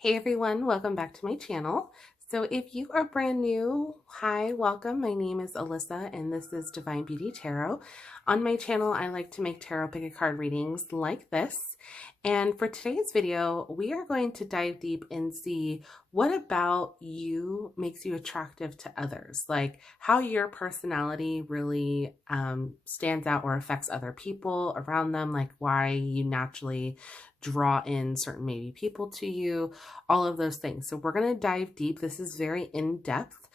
Hey everyone, welcome back to my channel. So if you are brand new, hi, welcome. My name is Alyssa and this is Divine Beauty Tarot. On my channel, I like to make tarot pick a card readings like this. And for today's video, we are going to dive deep and see what about you makes you attractive to others, like how your personality really stands out or affects other people around them, like why you naturally draw in certain maybe people to you, all of those things. So we're going to dive deep. This is very in-depth.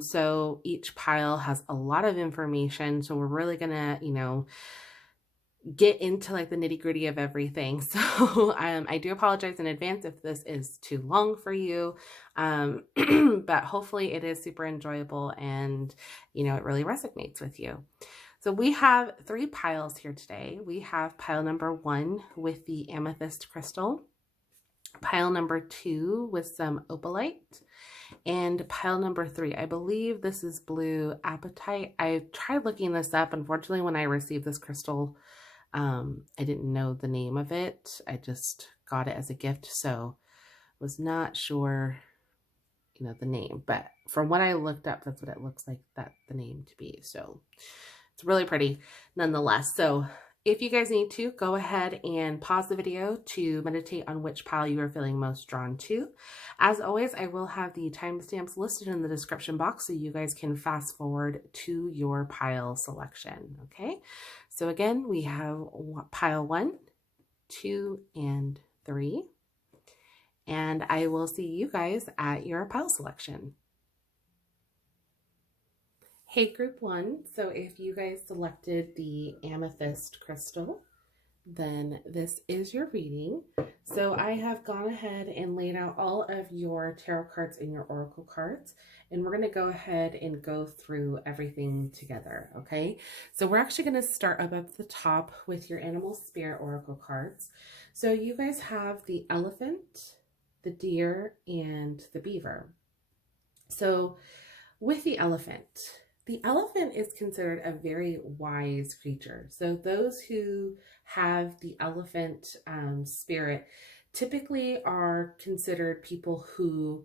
So each pile has a lot of information. So we're really going to, get into like the nitty-gritty of everything. So I do apologize in advance if this is too long for you. But hopefully it is super enjoyable and, it really resonates with you. So we have 3 piles here today. We have pile number 1 with the amethyst crystal, pile number 2 with some opalite, and pile number 3, I believe this is blue apatite. I tried looking this up. Unfortunately, when I received this crystal, I didn't know the name of it. I just got it as a gift, so was not sure, the name. But from what I looked up, that's what it looks like the name to be. So it's really pretty nonetheless. So if you guys need to, go ahead and pause the video to meditate on which pile you are feeling most drawn to. As always, I will have the timestamps listed in the description box so you guys can fast forward to your pile selection, okay? So again, we have pile 1, 2, and 3. And I will see you guys at your pile selection. Hey group 1, so if you guys selected the amethyst crystal, then this is your reading. So I have gone ahead and laid out all of your tarot cards and your oracle cards, and we're going to go ahead and go through everything together, okay? So we're actually going to start up at the top with your animal spirit oracle cards. So you guys have the elephant, the deer, and the beaver. So with the elephant is considered a very wise creature. So those who have the elephant spirit typically are considered people who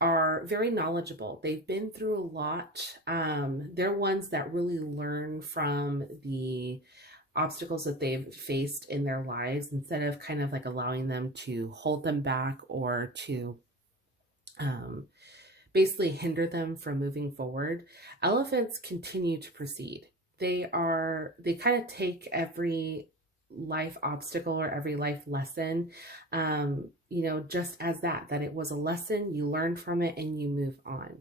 are very knowledgeable. They've been through a lot. They're ones that really learn from the obstacles that they've faced in their lives instead of kind of like allowing them to hold them back or to basically hinder them from moving forward. Elephants continue to proceed. They kind of take every life obstacle or every life lesson, just as that it was a lesson, you learn from it and you move on.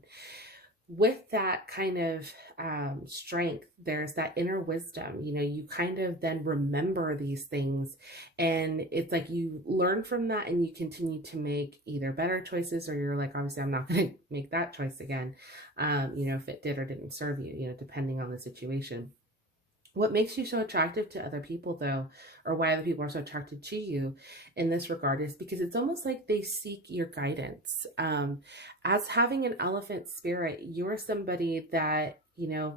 With that kind of strength, there's that inner wisdom. You kind of then remember these things, and it's like you learn from that and you continue to make either better choices, or you're like, obviously I'm not going to make that choice again, if it did or didn't serve you, depending on the situation. What makes you so attractive to other people, though, or why other people are so attracted to you in this regard, is because it's almost like they seek your guidance. As having an elephant spirit, you're somebody that,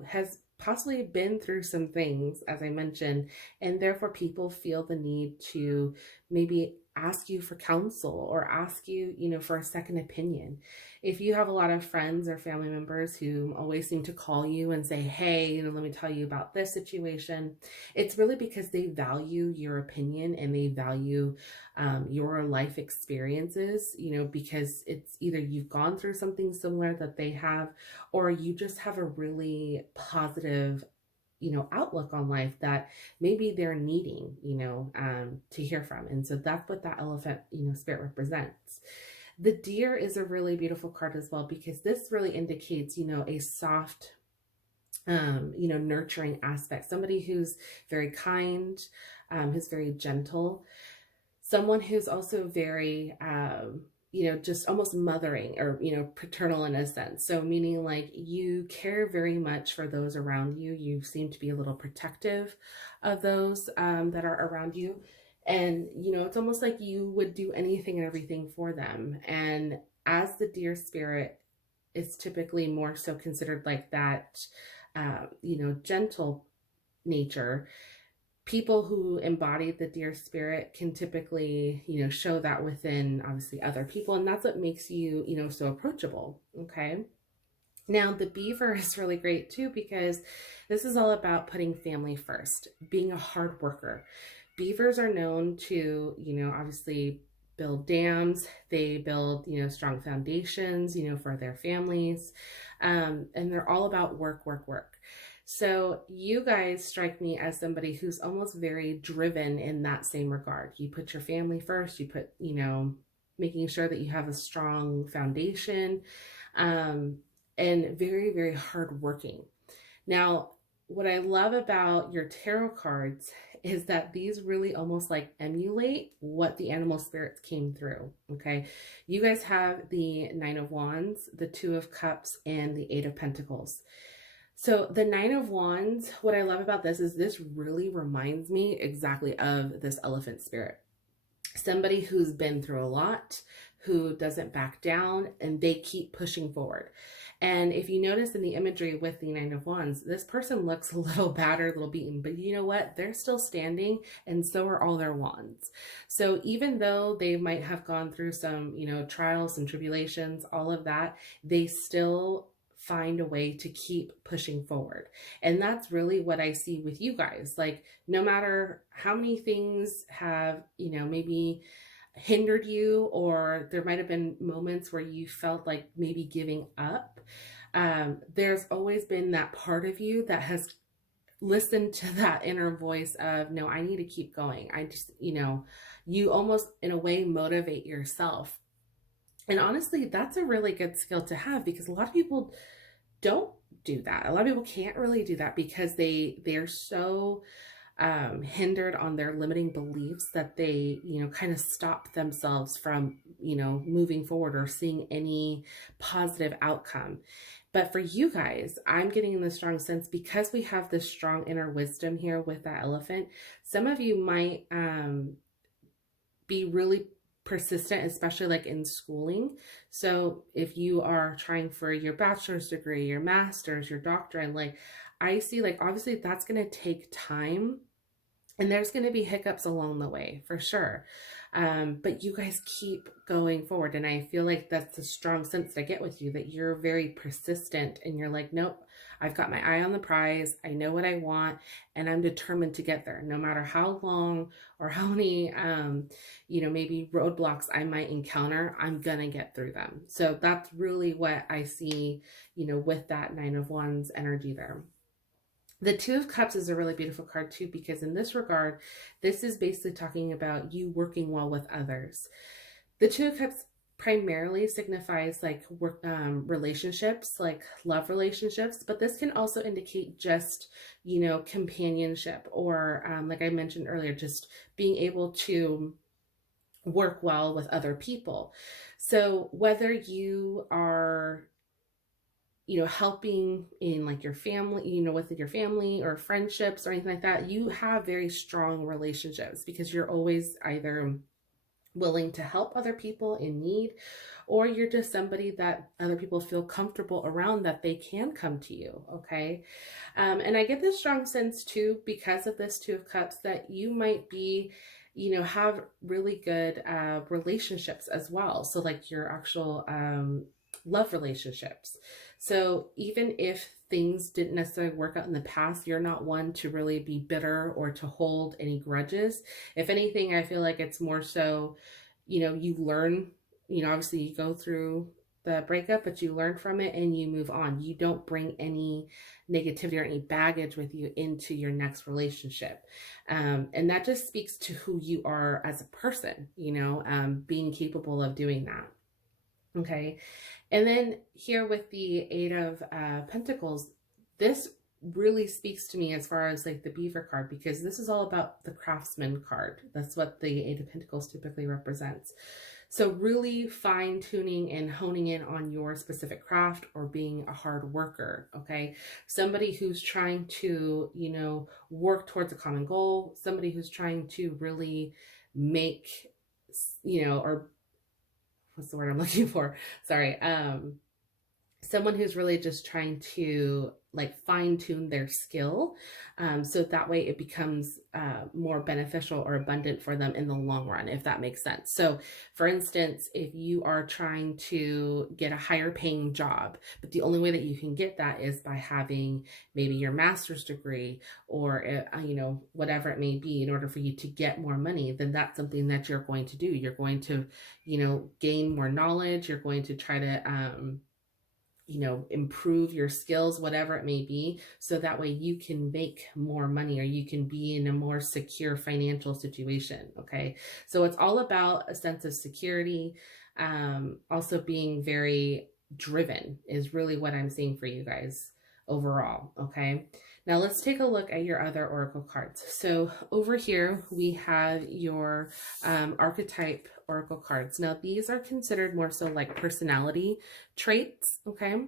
has possibly been through some things, as I mentioned, and therefore people feel the need to maybe ask you for counsel or ask you, for a second opinion. If you have a lot of friends or family members who always seem to call you and say, hey, let me tell you about this situation, it's really because they value your opinion and they value your life experiences, because it's either you've gone through something similar that they have, or you just have a really positive outlook on life that maybe they're needing, to hear from. And so that's what that elephant, spirit represents. The deer is a really beautiful card as well, because this really indicates, a soft, nurturing aspect. Somebody who's very kind, who's very gentle, someone who's also very, just almost mothering or, paternal in a sense. So meaning like you care very much for those around you. You seem to be a little protective of those that are around you. And, it's almost like you would do anything and everything for them. And as the deer spirit, it's typically more so considered like that, gentle nature. people who embody the deer spirit can typically, show that within obviously other people. And that's what makes you, so approachable. Okay. Now, the beaver is really great too, because this is all about putting family first, being a hard worker. Beavers are known to, obviously build dams. They build, strong foundations, for their families. And they're all about work, work, work. So you guys strike me as somebody who's almost very driven in that same regard. You put your family first, you put, making sure that you have a strong foundation. And very, very hardworking. Now, what I love about your tarot cards is that these really almost like emulate what the animal spirits came through, okay? You guys have the Nine of Wands, the Two of Cups, and the Eight of Pentacles. So the Nine of Wands, what I love about this is this really reminds me exactly of this elephant spirit. Somebody who's been through a lot, who doesn't back down, and they keep pushing forward. And if you notice in the imagery with the Nine of Wands, this person looks a little battered, a little beaten, but you know what? They're still standing, and so are all their wands. So even though they might have gone through some, trials and tribulations, all of that, they still find a way to keep pushing forward. And that's really what I see with you guys. Like, no matter how many things have, maybe hindered you, or there might have been moments where you felt like maybe giving up, there's always been that part of you that has listened to that inner voice of, no, I need to keep going. I just, you almost in a way motivate yourself. And honestly, that's a really good skill to have, because a lot of people don't do that. A lot of people can't really do that because they're so hindered on their limiting beliefs that they, kind of stop themselves from, moving forward or seeing any positive outcome. But for you guys, I'm getting in the strong sense, because we have this strong inner wisdom here with that elephant. Some of you might be really persistent, especially like in schooling. So if you are trying for your bachelor's degree, your master's, your doctorate, like I see, like obviously that's going to take time, and there's going to be hiccups along the way for sure. But you guys keep going forward. And I feel like that's a strong sense that I get with you, that you're very persistent, and you're like, nope, I've got my eye on the prize. I know what I want, and I'm determined to get there, no matter how long or how many, maybe roadblocks I might encounter, I'm going to get through them. So that's really what I see, with that Nine of Wands energy there. The Two of Cups is a really beautiful card too, because in this regard, this is basically talking about you working well with others. The Two of Cups primarily signifies like work, relationships, like love relationships, but this can also indicate just, companionship, or like I mentioned earlier, just being able to work well with other people. So whether you are helping in like your family, with your family or friendships or anything like that, you have very strong relationships because you're always either willing to help other people in need, or you're just somebody that other people feel comfortable around, that they can come to you. Okay. And I get this strong sense too, because of this Two of Cups, that you might be, have really good relationships as well. So like your actual love relationships. So even if things didn't necessarily work out in the past, you're not one to really be bitter or to hold any grudges. If anything, I feel like it's more so, you learn, obviously you go through the breakup, but you learn from it and you move on. You don't bring any negativity or any baggage with you into your next relationship. And that just speaks to who you are as a person, being capable of doing that. Okay. And then here with the Eight of Pentacles, this really speaks to me as far as like the beaver card, because this is all about the craftsman card. That's what the Eight of Pentacles typically represents. So really fine tuning and honing in on your specific craft, or being a hard worker. Okay. Somebody who's trying to, work towards a common goal, somebody who's trying to really make, or what's the word I'm looking for? Sorry. someone who's really just trying to like fine tune their skill, so that way it becomes more beneficial or abundant for them in the long run, if that makes sense. So for instance, if you are trying to get a higher paying job, but the only way that you can get that is by having maybe your master's degree or you know, whatever it may be, in order for you to get more money, then that's something that you're going to do. You're going to, you know, gain more knowledge. You're going to try to you know, improve your skills, whatever it may be, so that way you can make more money or you can be in a more secure financial situation. Okay. So it's all about a sense of security. Also being very driven is really what I'm seeing for you guys overall. Okay. Now let's take a look at your other oracle cards. So over here we have your archetype oracle cards. Now these are considered more so like personality traits. Okay.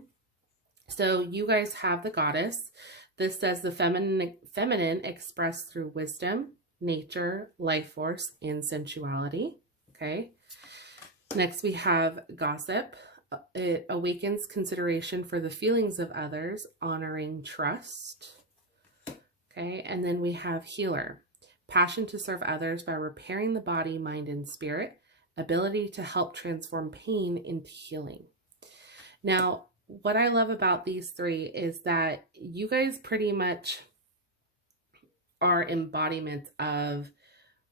So you guys have the goddess. This says the feminine expressed through wisdom, nature, life force, and sensuality. Okay. Next we have gossip. It awakens consideration for the feelings of others, honoring trust. Okay, and then we have healer. Passion to serve others by repairing the body, mind, and spirit. Ability to help transform pain into healing. Now, what I love about these three is that you guys pretty much are embodiments of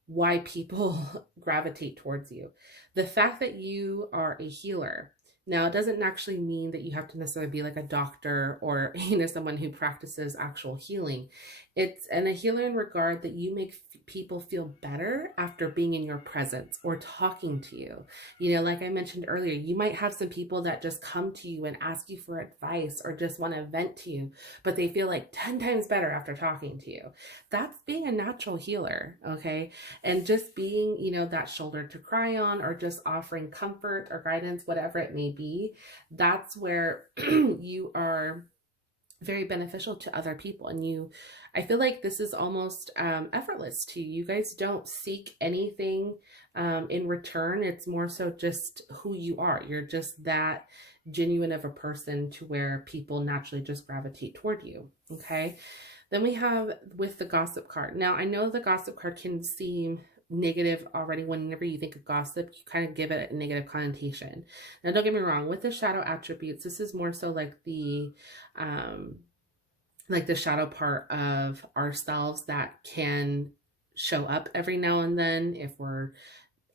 why people gravitate towards you. The fact that you are a healer. Now, it doesn't actually mean that you have to necessarily be like a doctor or, you know, someone who practices actual healing. It's a healer in regard that you make people feel better after being in your presence or talking to you. You know, like I mentioned earlier, you might have some people that just come to you and ask you for advice or just want to vent to you, but they feel like 10 times better after talking to you. That's being a natural healer, okay? And just being, you know, that shoulder to cry on or just offering comfort or guidance, whatever it may be, that's where you are very beneficial to other people. And I feel like this is almost effortless to you. You guys don't seek anything in return. It's more so just who you are. You're just that genuine of a person to where people naturally just gravitate toward you. Okay. Then we have with the gossip card. Now I know the gossip card can seem negative already. Whenever you think of gossip, you kind of give it a negative connotation. Now don't get me wrong, with the shadow attributes, this is more so like the shadow part of ourselves that can show up every now and then if we're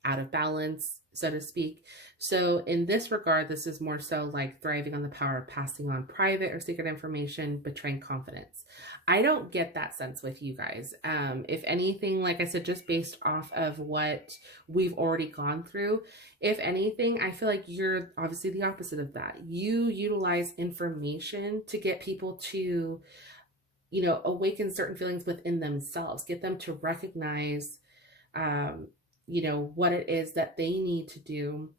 out of balance, so to speak. So in this regard, this is more so like thriving on the power of passing on private or secret information, betraying confidence. I don't get that sense with you guys. If anything, like I said, just based off of what we've already gone through, if anything, I feel like you're obviously the opposite of that. You utilize information to get people to, you know, awaken certain feelings within themselves, get them to recognize, you know, what it is that they need to do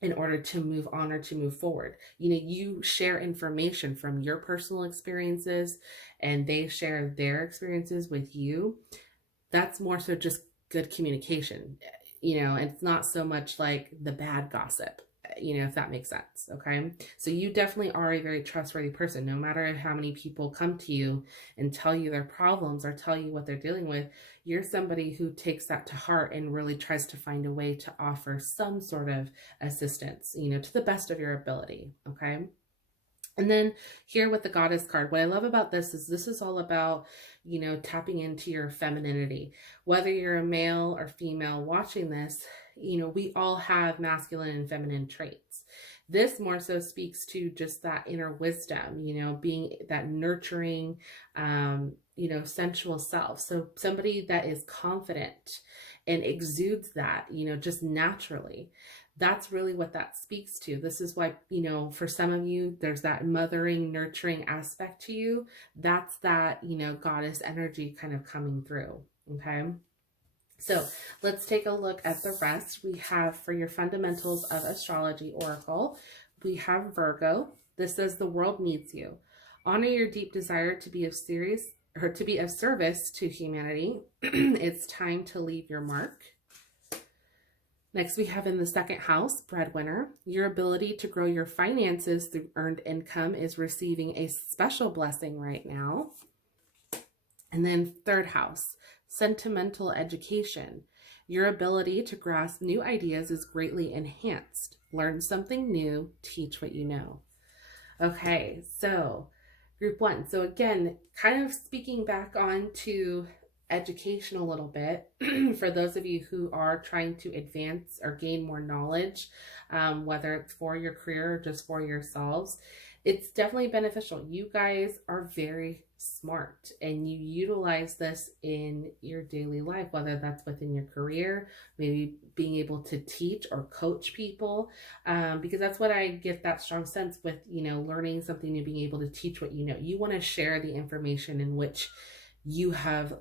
in order to move on or to move forward. You know, you share information from your personal experiences and they share their experiences with you. That's more so just good communication, you know, and it's not so much like the bad gossip, you know, if that makes sense. Okay. So you definitely are a very trustworthy person. No matter how many people come to you and tell you their problems or tell you what they're dealing with, you're somebody who takes that to heart and really tries to find a way to offer some sort of assistance, you know, to the best of your ability. Okay. And then here with the goddess card, what I love about this is all about, you know, tapping into your femininity. Whether you're a male or female watching this, you know, we all have masculine and feminine traits. This more so speaks to just that inner wisdom, you know, being that nurturing, you know, sensual self. So somebody that is confident and exudes that, you know, just naturally. That's really what that speaks to. This is why, you know, for some of you, there's that mothering, nurturing aspect to you. That's that, you know, goddess energy kind of coming through. Okay. So let's take a look at the rest. We have for your fundamentals of astrology oracle, we have Virgo. This says the world needs you. Honor your deep desire to be of service to humanity. It's time to leave your mark. Next, we have in the second house, breadwinner. Your ability to grow your finances through earned income is receiving a special blessing right now. And then third house, sentimental education. Your ability to grasp new ideas is greatly enhanced. Learn something new, teach what you know. Okay, so group one. So again, kind of speaking back on to education a little bit for those of you who are trying to advance or gain more knowledge, whether it's for your career or just for yourselves, it's definitely beneficial. You guys are very smart and you utilize this in your daily life, whether that's within your career, maybe being able to teach or coach people, because that's what I get that strong sense with, learning something new, being able to teach what you know. You want to share the information in which you have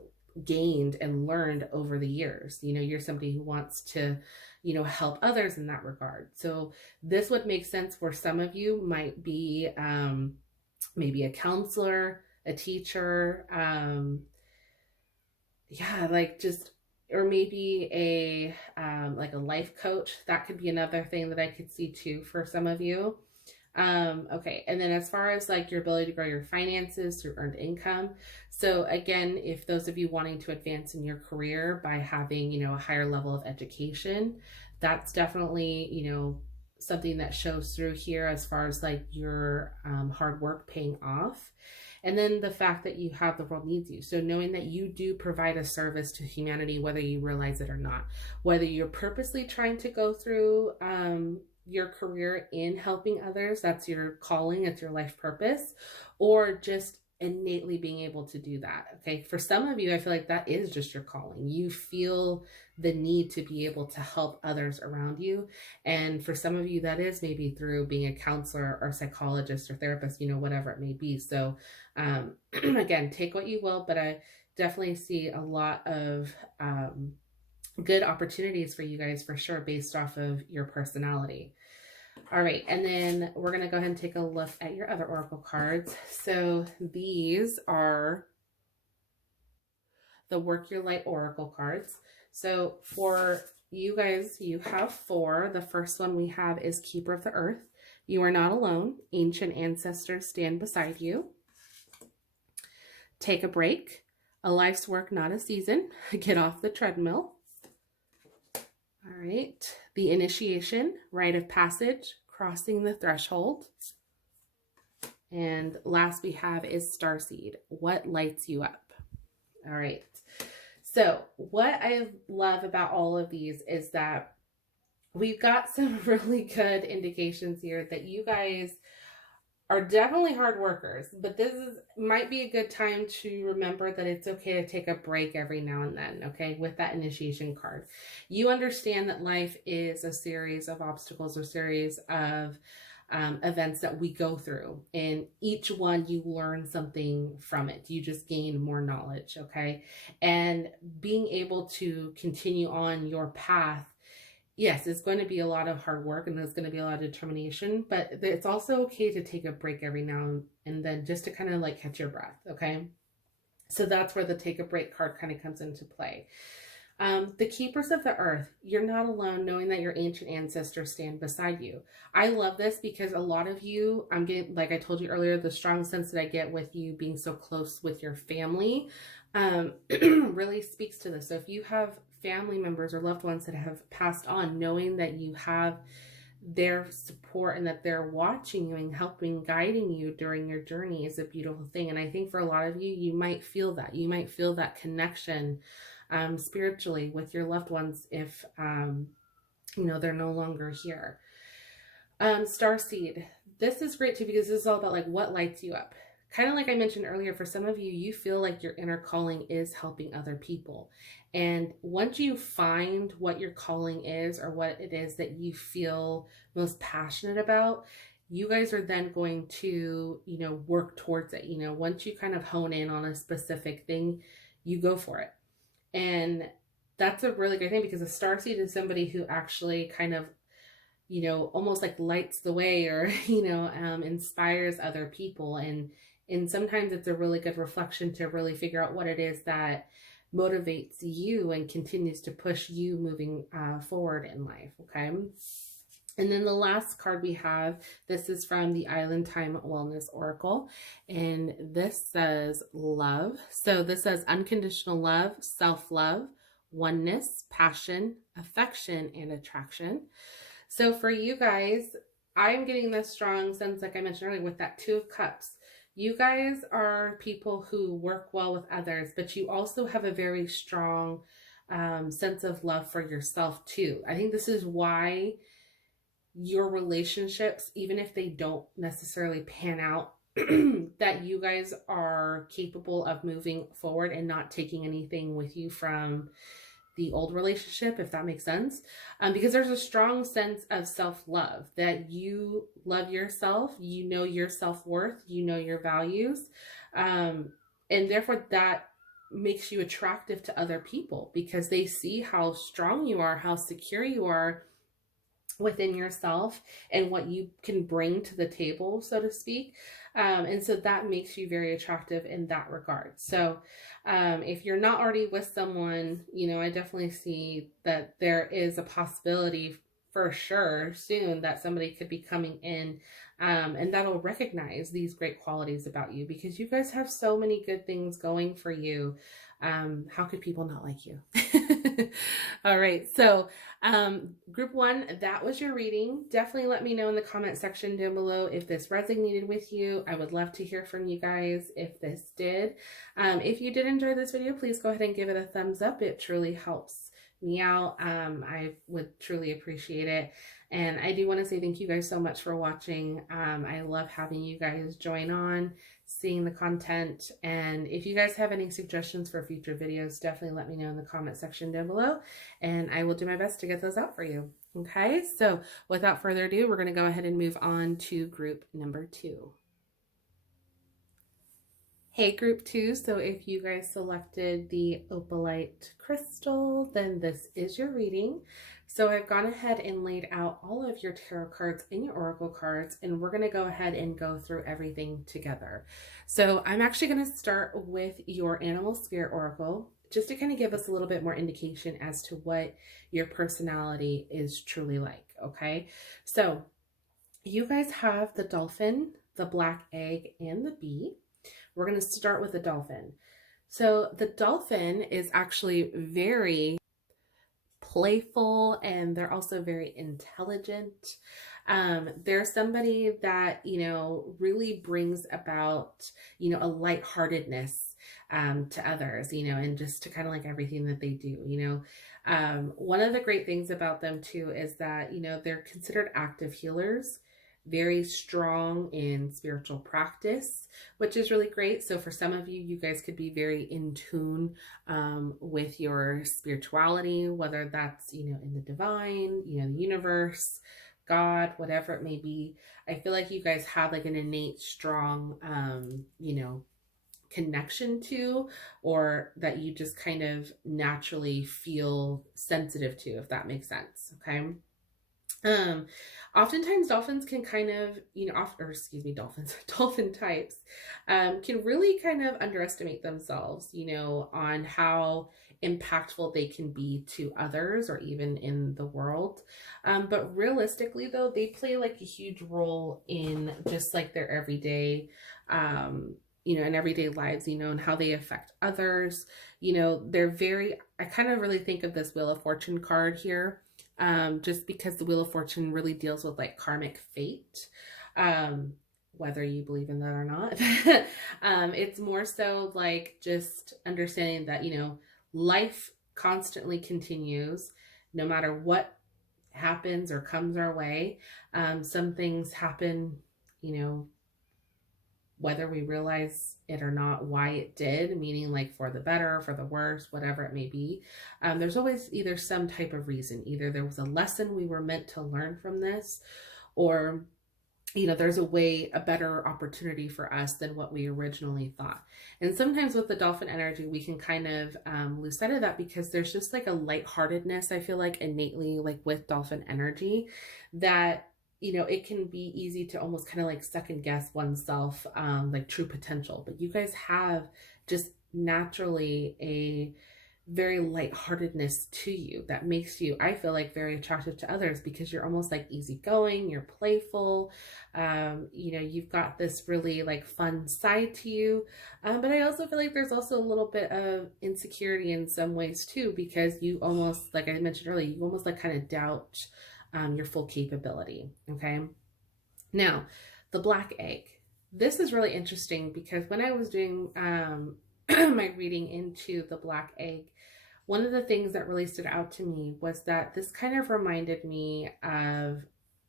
gained and learned over the years. You're somebody who wants to, help others in that regard. So this would make sense for some of you. Might be maybe a counselor, a teacher, or maybe a like a life coach. That could be another thing that I could see too for some of you. Okay. And then as far as like your ability to grow your finances through earned income. So again, if those of you wanting to advance in your career by having, a higher level of education, that's definitely, something that shows through here as far as like your hard work paying off. And then the fact that you have the world needs you. So knowing that you do provide a service to humanity, whether you realize it or not, whether you're purposely trying to go through, your career in helping others, that's your calling, it's your life purpose, or just innately being able to do that. Okay. For some of you, I feel like that is just your calling. You feel the need to be able to help others around you. And for some of you, that is maybe through being a counselor or psychologist or therapist, whatever it may be. So, again, take what you will, but I definitely see a lot of, good opportunities for you guys for sure, based off of your personality. All right, and then we're going to go ahead and take a look at your other oracle cards. So these are the Work Your Light oracle cards. So for you guys, you have 4. The first one we have is Keeper of the Earth. You are not alone. Ancient ancestors stand beside you. Take a break. A life's work, not a season. Get off the treadmill. All right, the initiation, rite of passage, crossing the threshold. And last we have is Starseed, what lights you up? All right, so what I love about all of these is that we've got some really good indications here that you guys are definitely hard workers, but might be a good time to remember that it's okay to take a break every now and then, okay, with that initiation card. You understand that life is a series of obstacles or series of events that we go through, and each one you learn something from it. You just gain more knowledge, okay? And being able to continue on your path, yes, it's going to be a lot of hard work and there's going to be a lot of determination, but it's also okay to take a break every now and then just to kind of like catch your breath, okay? So that's where the take a break card kind of comes into play. The Keepers of the Earth, you're not alone, knowing that your ancient ancestors stand beside you. I love this because a lot of you, I'm getting, like I told you earlier, the strong sense that I get with you being so close with your family really speaks to this. So if you have family members or loved ones that have passed on, knowing that you have their support and that they're watching you and helping, guiding you during your journey is a beautiful thing. And I think for a lot of you, you might feel that. You might feel that connection spiritually with your loved ones if, they're no longer here. Starseed, this is great too because this is all about like what lights you up. Kind of like I mentioned earlier, for some of you, you feel like your inner calling is helping other people. And once you find what your calling is or what it is that you feel most passionate about, you guys are then going to, work towards it. Once you kind of hone in on a specific thing, you go for it. And that's a really great thing because a starseed is somebody who actually kind of, almost like lights the way or, inspires other people. And sometimes it's a really good reflection to really figure out what it is that motivates you and continues to push you moving forward in life. Okay. And then the last card we have, this is from the Island Time Wellness Oracle, and this says love. So this says unconditional love, self-love, oneness, passion, affection, and attraction. So for you guys, I'm getting this strong sense, like I mentioned earlier, with that Two of Cups. You guys are people who work well with others, but you also have a very strong sense of love for yourself too. I think this is why your relationships, even if they don't necessarily pan out, that you guys are capable of moving forward and not taking anything with you from the old relationship, if that makes sense. Because there's a strong sense of self-love, that you love yourself, you know your self-worth, you know your values, and therefore that makes you attractive to other people because they see how strong you are, how secure you are within yourself and what you can bring to the table, so to speak. And so that makes you very attractive in that regard. So if you're not already with someone, you know, I definitely see that there is a possibility for sure soon that somebody could be coming in and that'll recognize these great qualities about you because you guys have so many good things going for you. How could people not like you? All right. So, group one, that was your reading. Definitely let me know in the comment section down below if this resonated with you. I would love to hear from you guys if this did. If you did enjoy this video, please go ahead and give it a thumbs up. It truly helps me out. I would truly appreciate it. And I do want to say thank you guys so much for watching. I love having you guys join on, seeing the content. And if you guys have any suggestions for future videos, definitely let me know in the comment section down below. And I will do my best to get those out for you. Okay, so without further ado, we're going to go ahead and move on to group number 2. Hey group 2, so if you guys selected the opalite crystal, then this is your reading. So I've gone ahead and laid out all of your tarot cards and your oracle cards, and we're going to go ahead and go through everything together. So I'm actually going to start with your animal spirit oracle, just to kind of give us a little bit more indication as to what your personality is truly like, okay? So you guys have the dolphin, the black egg, and the bee. We're going to start with the dolphin. So the dolphin is actually very playful and they're also very intelligent. They're somebody that, you know, really brings about, you know, a lightheartedness to others, you know, and just to kind of like everything that they do, you know. One of the great things about them too is that, you know, they're considered active healers, very strong in spiritual practice, which is really great. So for some of you, you guys could be very in tune with your spirituality, whether that's, you know, in the divine, you know, the universe, God, whatever it may be. I feel like you guys have like an innate, strong, you know, connection to, or that you just kind of naturally feel sensitive to, if that makes sense. Okay. Oftentimes dolphins can kind of, you know, dolphin types, can really kind of underestimate themselves, you know, on how impactful they can be to others or even in the world. But realistically though, they play like a huge role in just like their everyday, you know, in everyday lives, you know, and how they affect others. You know, they're very, I kind of really think of this Wheel of Fortune card here. Just because the Wheel of Fortune really deals with like karmic fate, whether you believe in that or not. It's more so like just understanding that, you know, life constantly continues no matter what happens or comes our way. Some things happen, you know, whether we realize it or not, why it did, meaning like for the better, for the worse, whatever it may be. There's always either some type of reason. Either there was a lesson we were meant to learn from this, or, you know, there's a better opportunity for us than what we originally thought. And sometimes with the dolphin energy, we can kind of lose sight of that because there's just like a lightheartedness, I feel like innately, like with dolphin energy, that, you know, it can be easy to almost kind of like second guess oneself, like true potential. But you guys have just naturally very lightheartedness to you that makes you, I feel like, very attractive to others because you're almost like easygoing, you're playful, you know, you've got this really like fun side to you. But I also feel like there's also a little bit of insecurity in some ways too, because you almost, like I mentioned earlier, you almost like kind of doubt your full capability. Okay. Now, the black egg. This is really interesting because when I was doing my reading into the black egg, one of the things that really stood out to me was that this kind of reminded me of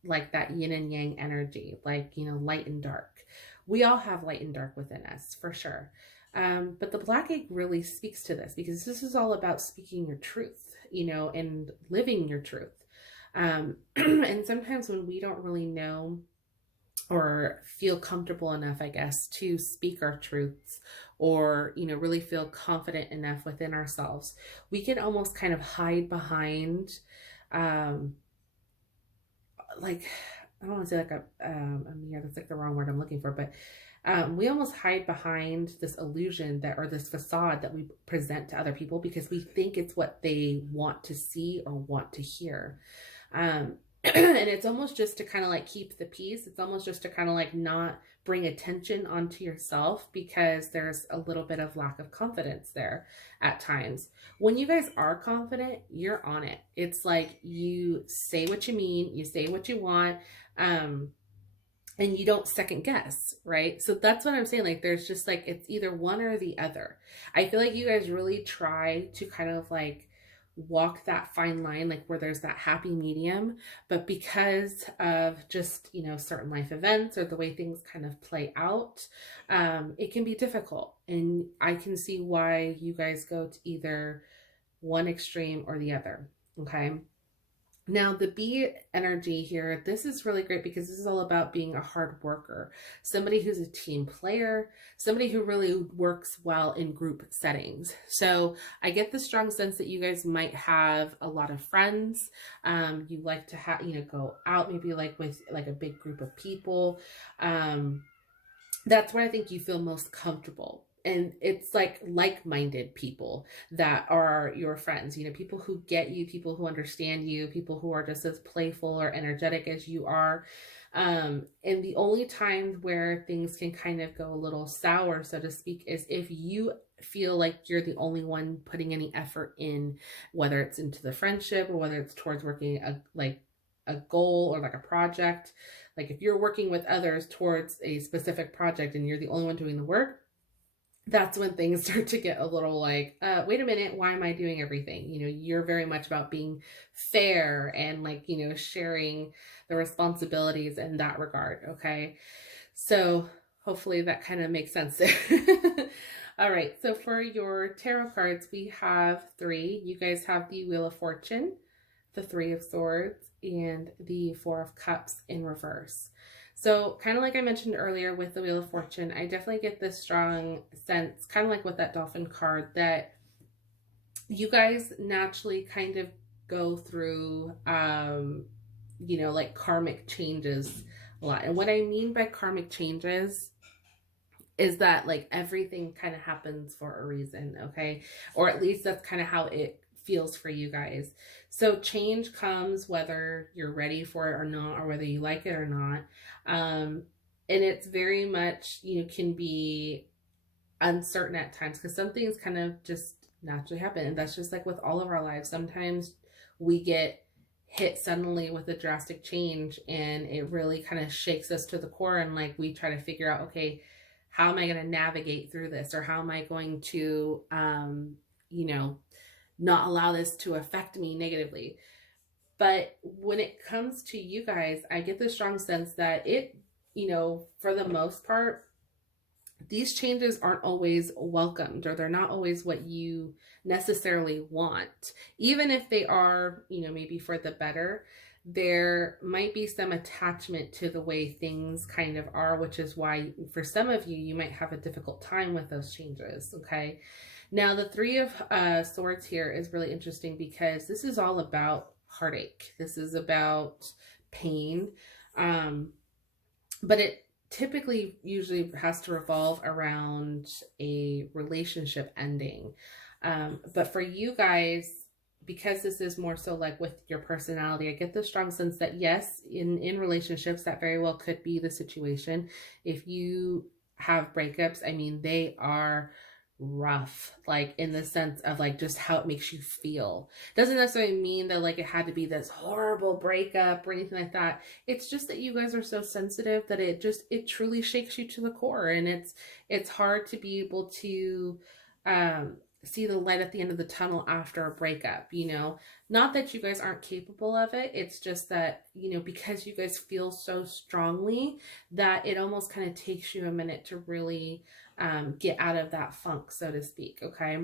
like that yin and yang energy, like, you know, light and dark. We all have light and dark within us for sure. But the black egg really speaks to this because this is all about speaking your truth, you know, and living your truth. And sometimes when we don't really know or feel comfortable enough, I guess, to speak our truths or, you know, really feel confident enough within ourselves, we can almost kind of hide behind, like, I don't want to say like a mirror, that's like the wrong word I'm looking for, but we almost hide behind this illusion that, or this facade that we present to other people because we think it's what they want to see or want to hear. And it's almost just to kind of like keep the peace. It's almost just to kind of like not bring attention onto yourself because there's a little bit of lack of confidence there at times. When you guys are confident, you're on it. It's like you say what you mean, you say what you want, and you don't second guess, right? So that's what I'm saying. Like, there's just like, it's either one or the other. I feel like you guys really try to kind of like walk that fine line, like where there's that happy medium, but because of just, you know, certain life events or the way things kind of play out, it can be difficult. And I can see why you guys go to either one extreme or the other. Okay. Now, the bee energy here, this is really great because this is all about being a hard worker, somebody who's a team player, somebody who really works well in group settings. So I get the strong sense that you guys might have a lot of friends. You like to have, you know, go out maybe like with like a big group of people. That's where I think you feel most comfortable. And it's like like-minded people that are your friends, you know, people who get you, people who understand you, people who are just as playful or energetic as you are. And the only time where things can kind of go a little sour, so to speak, is if you feel like you're the only one putting any effort in, whether it's into the friendship or whether it's towards working a goal or like a project. Like if you're working with others towards a specific project and you're the only one doing the work, that's when things start to get a little like, wait a minute, why am I doing everything? You know, you're very much about being fair and like, you know, sharing the responsibilities in that regard. Okay. So hopefully that kind of makes sense there. All right. So for your tarot cards, we have 3. You guys have the Wheel of Fortune, the 3 of Swords, and the 4 of Cups in reverse. So kind of like I mentioned earlier with the Wheel of Fortune, I definitely get this strong sense, kind of like with that Dolphin card, that you guys naturally kind of go through, you know, like karmic changes a lot. And what I mean by karmic changes is that like everything kind of happens for a reason, okay? Or at least that's kind of how it feels for you guys. So change comes whether you're ready for it or not, or whether you like it or not. And it's very much, you know, can be uncertain at times because some things kind of just naturally happen. And that's just like with all of our lives. Sometimes we get hit suddenly with a drastic change and it really kind of shakes us to the core. And like we try to figure out, okay, how am I going to navigate through this? Or how am I going to, you know, not allow this to affect me negatively. But when it comes to you guys, I get the strong sense that it, you know, for the most part, these changes aren't always welcomed or they're not always what you necessarily want. Even if they are, you know, maybe for the better, there might be some attachment to the way things kind of are, which is why for some of you, you might have a difficult time with those changes, okay? Now, the 3 of Swords here is really interesting because this is all about heartache. This is about pain, but it typically usually has to revolve around a relationship ending. But for you guys, because this is more so like with your personality, I get the strong sense that yes, in relationships, that very well could be the situation. If you have breakups, I mean, they are rough, like in the sense of like just how it makes you feel. Doesn't necessarily mean that like it had to be this horrible breakup or anything like that. It's just that you guys are so sensitive that it truly shakes you to the core, and it's hard to be able to see the light at the end of the tunnel after a breakup, you know. Not that you guys aren't capable of it, it's just that, you know, because you guys feel so strongly that it almost kind of takes you a minute to really get out of that funk, so to speak. Okay,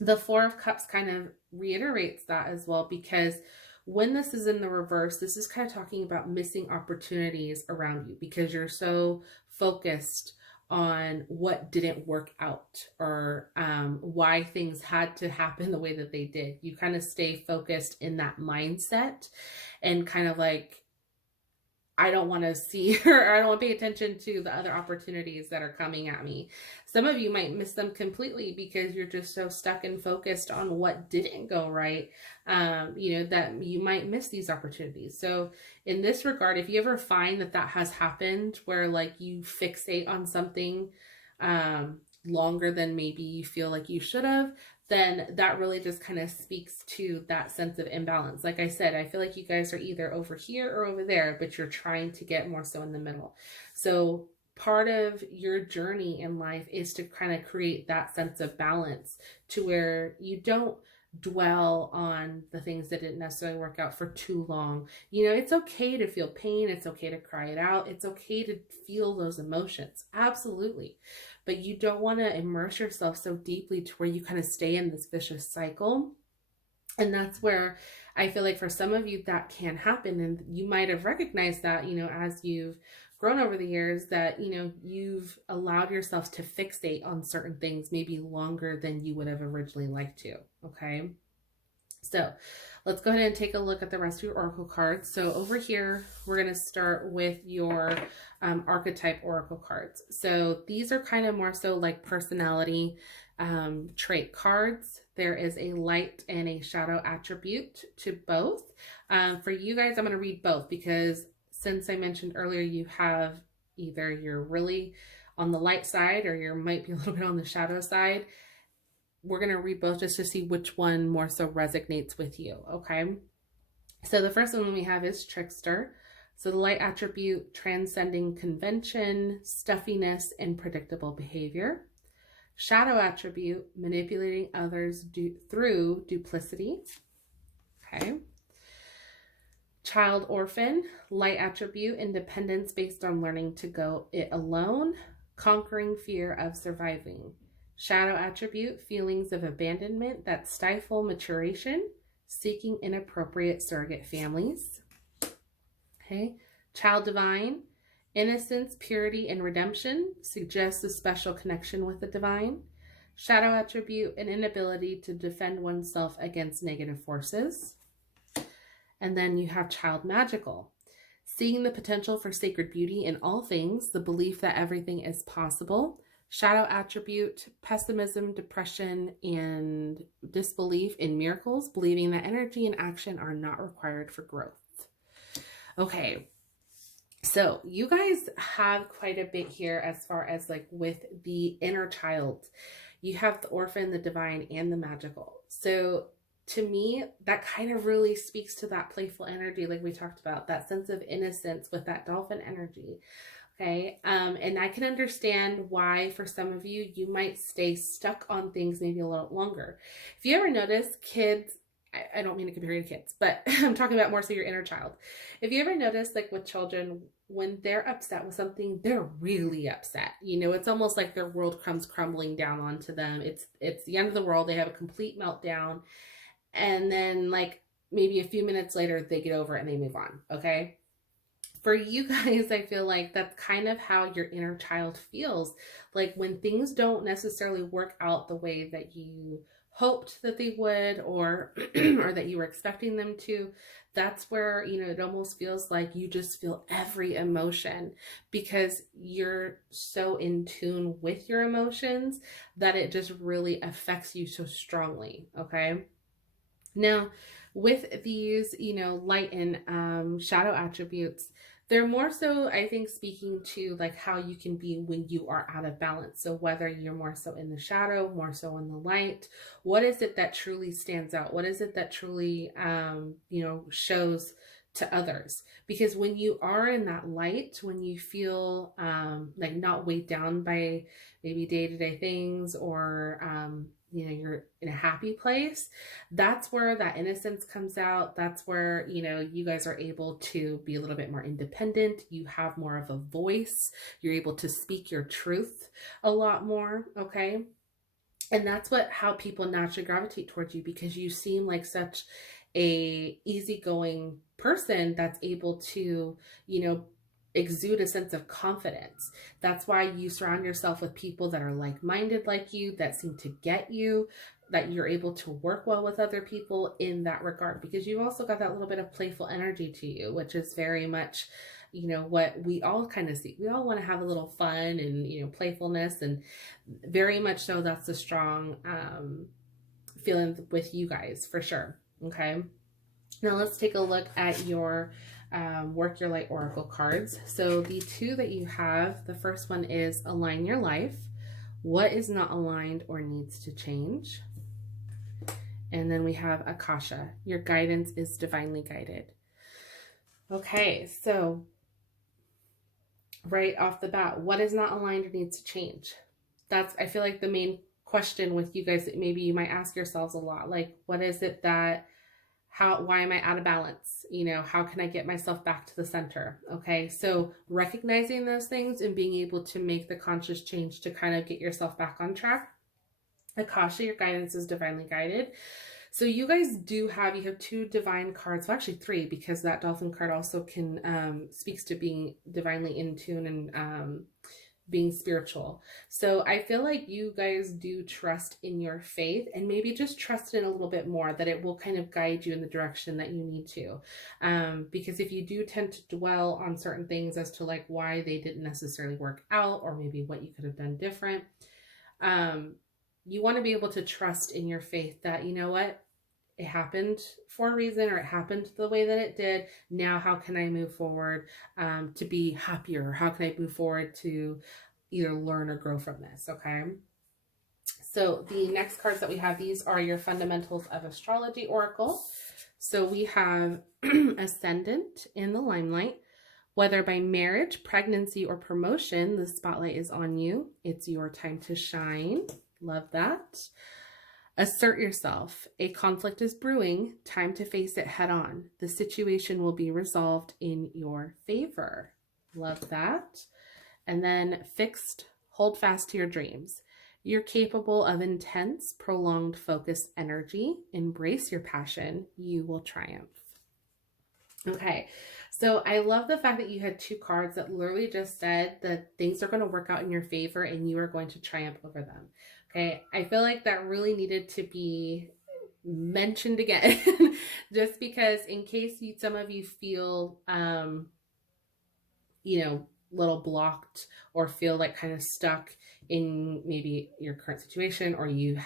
the Four of Cups kind of reiterates that as well, because when this is in the reverse, this is kind of talking about missing opportunities around you because you're so focused on what didn't work out, or why things had to happen the way that they did. You kind of stay focused in that mindset and kind of like, I don't want to see or I don't want to pay attention to the other opportunities that are coming at me. Some of you might miss them completely because you're just so stuck and focused on what didn't go right, you know, that you might miss these opportunities. So in this regard, if you ever find that that has happened where like you fixate on something longer than maybe you feel like you should have, then that really just kind of speaks to that sense of imbalance. Like I said, I feel like you guys are either over here or over there, but you're trying to get more so in the middle. So part of your journey in life is to kind of create that sense of balance to where you don't dwell on the things that didn't necessarily work out for too long. You know, it's okay to feel pain. It's okay to cry it out. It's okay to feel those emotions. Absolutely. But you don't want to immerse yourself so deeply to where you kind of stay in this vicious cycle. And that's where I feel like for some of you that can happen. And you might have recognized that, you know, as you've grown over the years, that, you know, you've allowed yourself to fixate on certain things maybe longer than you would have originally liked to. Okay. So let's go ahead and take a look at the rest of your oracle cards. So over here, we're going to start with your archetype oracle cards. So these are kind of more so like personality trait cards. There is a light and a shadow attribute to both. For you guys, I'm going to read both because since I mentioned earlier, you have either you're really on the light side or you might be a little bit on the shadow side. We're going to read both just to see which one more so resonates with you. Okay. So the first one we have is trickster. So the light attribute, transcending convention, stuffiness, and predictable behavior. Shadow attribute, manipulating others through duplicity. Okay. Child orphan, light attribute, independence based on learning to go it alone, conquering fear of surviving. Shadow attribute, feelings of abandonment that stifle maturation, seeking inappropriate surrogate families. Okay. Child divine, innocence, purity, and redemption, suggests a special connection with the divine. Shadow attribute, an inability to defend oneself against negative forces. And then you have child magical, seeing the potential for sacred beauty in all things, the belief that everything is possible. Shadow attribute, pessimism, depression, and disbelief in miracles, believing that energy and action are not required for growth. Okay, so you guys have quite a bit here as far as like with the inner child. You have the orphan, the divine, and the magical. So to me, that kind of really speaks to that playful energy like we talked about, that sense of innocence with that dolphin energy. Okay, and I can understand why for some of you, you might stay stuck on things maybe a little longer. If you ever notice kids, I don't mean to compare you to kids, but I'm talking about more so your inner child. If you ever notice like with children, when they're upset with something, they're really upset. You know, it's almost like their world comes crumbling down onto them. It's the end of the world. They have a complete meltdown. And then like maybe a few minutes later, they get over it and they move on. Okay. For you guys, I feel like that's kind of how your inner child feels. Like when things don't necessarily work out the way that you hoped that they would, or or that you were expecting them to. That's where, you know, it almost feels like you just feel every emotion because you're so in tune with your emotions that it just really affects you so strongly. Okay. Now, with these, you know, light and shadow attributes, they're more so, I think, speaking to like how you can be when you are out of balance. So whether you're more so in the shadow, more so in the light, what is it that truly stands out? What is it that truly, you know, shows to others? Because when you are in that light, when you feel like not weighed down by maybe day-to-day things, or you know, you're in a happy place, that's where that innocence comes out. That's where, you know, you guys are able to be a little bit more independent. You have more of a voice. You're able to speak your truth a lot more. Okay. And that's how people naturally gravitate towards you, because you seem like such a easygoing person that's able to, you know, exude a sense of confidence. That's why you surround yourself with people that are like-minded like you, that seem to get you, that you're able to work well with other people in that regard, because you've also got that little bit of playful energy to you, which is very much, you know, what we all kind of see. We all want to have a little fun and, you know, playfulness, and very much so that's a strong feeling with you guys for sure. Okay. Now let's take a look at your Work Your Light Oracle cards. So the two that you have, the first one is Align Your Life. What is not aligned or needs to change? And then we have Akasha. Your guidance is divinely guided. Okay, so right off the bat, what is not aligned or needs to change? That's, I feel like, the main question with you guys that maybe you might ask yourselves a lot. Like, what is it that, why am I out of balance? You know, how can I get myself back to the center? Okay. So recognizing those things and being able to make the conscious change to kind of get yourself back on track. Akasha, your guidance is divinely guided. So you guys you have two divine cards, well, actually three, because that dolphin card also can, speaks to being divinely in tune and, being spiritual. So I feel like you guys do trust in your faith, and maybe just trust in a little bit more, that it will kind of guide you in the direction that you need to. Because if you do tend to dwell on certain things as to like why they didn't necessarily work out, or maybe what you could have done different, you want to be able to trust in your faith that, you know what, it happened for a reason, or it happened the way that it did. Now, how can I move forward to be happier? How can I move forward to either learn or grow from this? Okay. So the next cards that we have, these are your Fundamentals of Astrology Oracle. So we have Ascendant in the limelight. Whether by marriage, pregnancy, or promotion, the spotlight is on you. It's your time to shine. Love that. Assert yourself. A conflict is brewing. Time to face it head on. The situation will be resolved in your favor. Love that. And then Fixed. Hold fast to your dreams. You're capable of intense, prolonged, focused energy. Embrace your passion. You will triumph. Okay, so I love the fact that you had two cards that literally just said that things are going to work out in your favor and you are going to triumph over them. Okay, I feel like that really needed to be mentioned again, just because in case some of you feel, you know, little blocked, or feel like kind of stuck in maybe your current situation, or you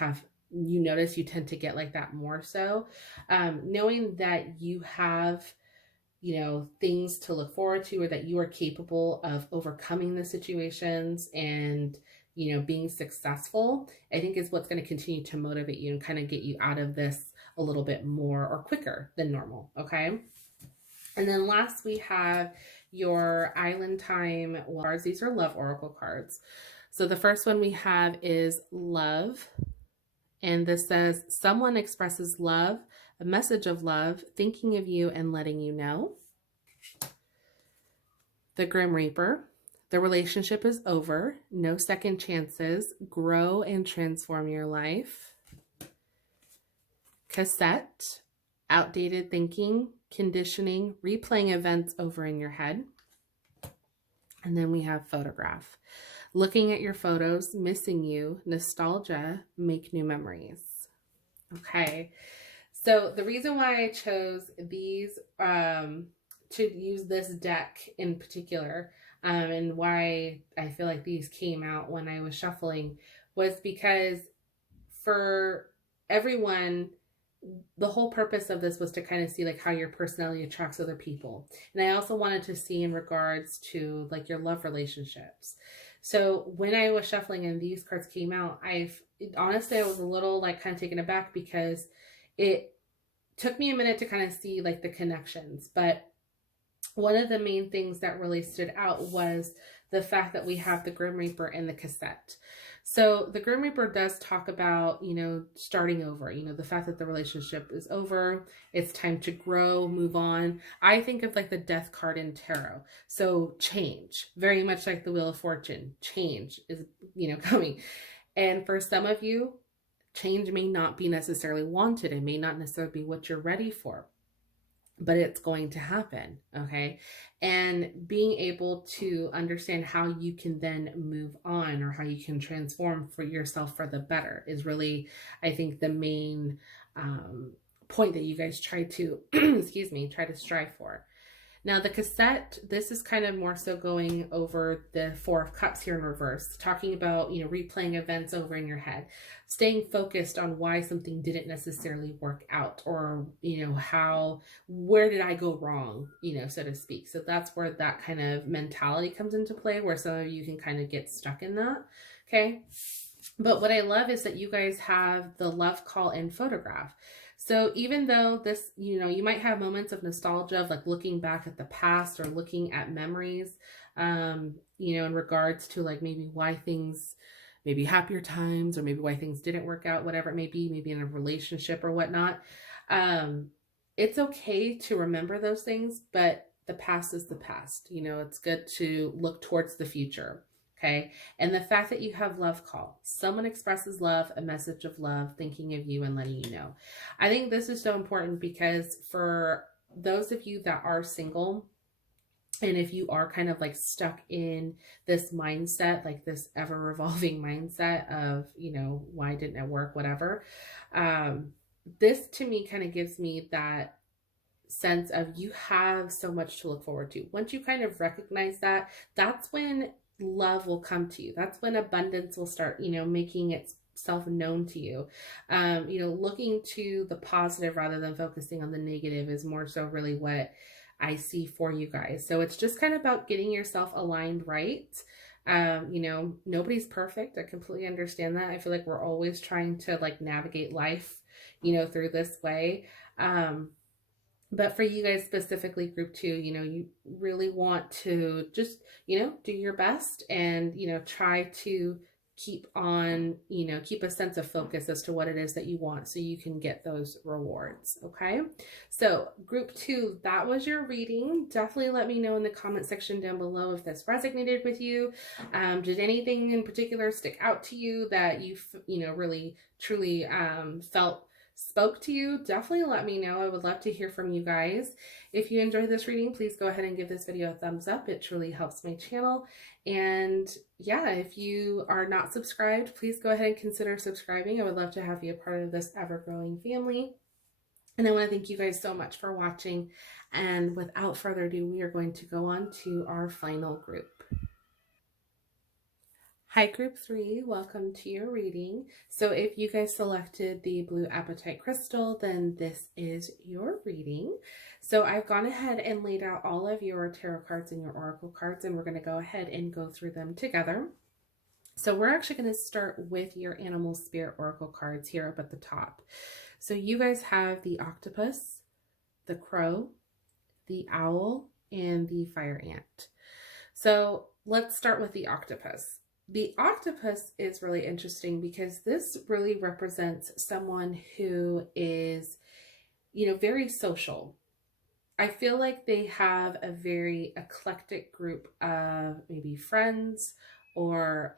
notice you tend to get like that more so, knowing that you have, you know, things to look forward to, or that you are capable of overcoming the situations and, you know, being successful, I think is what's going to continue to motivate you and kind of get you out of this a little bit more or quicker than normal. Okay. And then last we have your Island Time cards. These are love oracle cards. So the first one we have is Love. And this says, someone expresses love, a message of love, thinking of you and letting you know. The Grim Reaper. The relationship is over. No second chances. Grow and transform your life. Cassette. Outdated thinking, conditioning, replaying events over in your head. And then we have Photograph. Looking at your photos, missing you, nostalgia, make new memories. Okay. So the reason why I chose these to use this deck in particular, and why I feel like these came out when I was shuffling, was because for everyone, the whole purpose of this was to kind of see like how your personality attracts other people. And I also wanted to see in regards to like your love relationships. So when I was shuffling and these cards came out, honestly, I was a little like kind of taken aback because it took me a minute to kind of see like the connections. But one of the main things that really stood out was the fact that we have the Grim Reaper in the cassette. So the Grim Reaper does talk about, starting over, the fact that the relationship is over. It's time to grow, move on. I think of like the Death card in tarot. So change, very much like the Wheel of Fortune. Change is, coming. And for some of you, change may not be necessarily wanted. It may not necessarily be what you're ready for, but it's going to happen. Okay. And being able to understand how you can then move on, or how you can transform for yourself for the better, is really, I think, the main point that you guys try to, excuse me, try to strive for. Now the cassette, this is kind of more so going over the Four of Cups here in reverse, talking about, replaying events over in your head, staying focused on why something didn't necessarily work out, or, where did I go wrong, so to speak. So that's where that kind of mentality comes into play, where some of you can kind of get stuck in that. Okay. But what I love is that you guys have the love call and photograph. So even though this, you might have moments of nostalgia of like looking back at the past, or looking at memories, in regards to like maybe why things, maybe happier times, or maybe why things didn't work out, whatever it may be, maybe in a relationship or whatnot. It's okay to remember those things, but the past is the past. It's good to look towards the future. Okay. And the fact that you have love call, someone expresses love, a message of love, thinking of you and letting you know. I think this is so important because for those of you that are single, and if you are kind of like stuck in this mindset, like this ever revolving mindset of, why didn't it work, whatever. This to me kind of gives me that sense of you have so much to look forward to. Once you kind of recognize that, that's when love will come to you. That's when abundance will start, making itself known to you. Looking to the positive rather than focusing on the negative is more so really what I see for you guys. So it's just kind of about getting yourself aligned right. Nobody's perfect. I completely understand that. I feel like we're always trying to like navigate life, through this way. But for you guys specifically, group 2, you really want to just, do your best and, try to keep on, keep a sense of focus as to what it is that you want so you can get those rewards. Okay. So group 2, that was your reading. Definitely let me know in the comment section down below if this resonated with you. Did anything in particular stick out to you that you, really truly spoke to you? Definitely let me know. I would love to hear from you guys. If you enjoyed this reading, please go ahead and give this video a thumbs up. It truly helps my channel. And yeah, if you are not subscribed, please go ahead and consider subscribing. I would love to have you a part of this ever-growing family. And I want to thank you guys so much for watching. And without further ado, we are going to go on to our final group. Hi, group 3, welcome to your reading. So if you guys selected the blue apatite crystal, then this is your reading. So I've gone ahead and laid out all of your tarot cards and your oracle cards, and we're going to go ahead and go through them together. So we're actually going to start with your animal spirit oracle cards here up at the top. So you guys have the octopus, the crow, the owl, and the fire ant. So let's start with the octopus. The octopus is really interesting because this really represents someone who is, very social. I feel like they have a very eclectic group of maybe friends, or,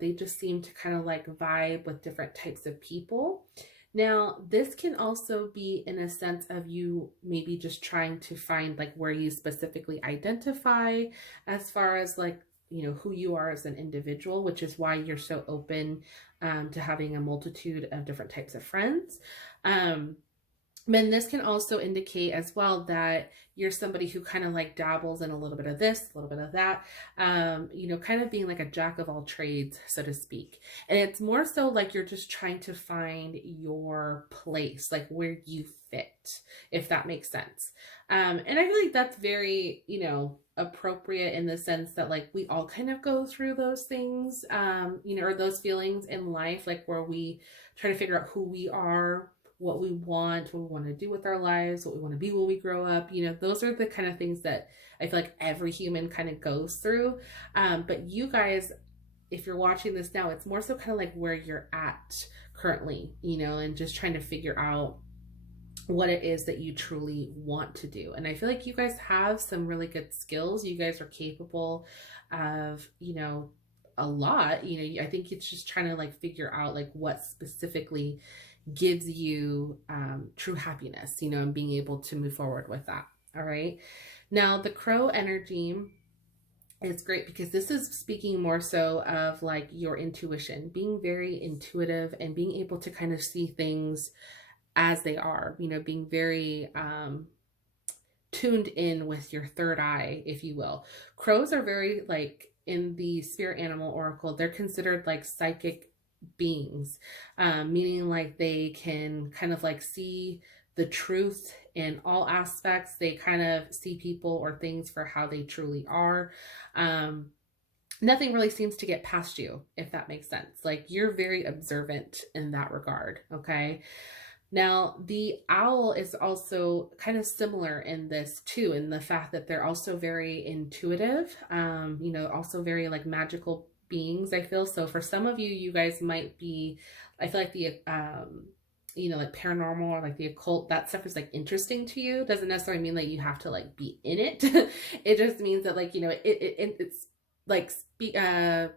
they just seem to kind of like vibe with different types of people. Now, this can also be in a sense of you maybe just trying to find like where you specifically identify as far as like, you know, who you are as an individual, which is why you're so open to having a multitude of different types of friends. And this can also indicate as well that you're somebody who kind of like dabbles in a little bit of this, a little bit of that, you know, kind of being like a jack of all trades, so to speak. And it's more so like you're just trying to find your place, like where you fit, if that makes sense. And I feel like that's very, you know, appropriate in the sense that like we all kind of go through those things, you know, or those feelings in life, like where we try to figure out who we are, what we want to do with our lives, what we want to be when we grow up. You know, those are the kind of things that I feel like every human kind of goes through. But you guys, if you're watching this now, it's more so kind of like where you're at currently, you know, and just trying to figure out what it is that you truly want to do. And I feel like you guys have some really good skills. You guys are capable of, you know, a lot. You know, I think it's just trying to like figure out like what specifically gives you true happiness, you know, and being able to move forward with that. All right. Now the crow energy is great because this is speaking more so of like your intuition, being very intuitive and being able to kind of see things as they are, you know, being very tuned in with your third eye, if you will. Crows are very like in the spirit animal oracle, they're considered like psychic beings, meaning like they can kind of like see the truth in all aspects. They kind of see people or things for how they truly are. Nothing really seems to get past you, if that makes sense. Like you're very observant in that regard. Okay. Now the owl is also kind of similar in this too, in the fact that they're also very intuitive, you know, also very like magical beings, I feel. So for some of you, you guys might be, I feel like the, you know, like paranormal or like the occult, that stuff is like interesting to you. Doesn't necessarily mean that you have to like be in it. It just means that like, you know, it's like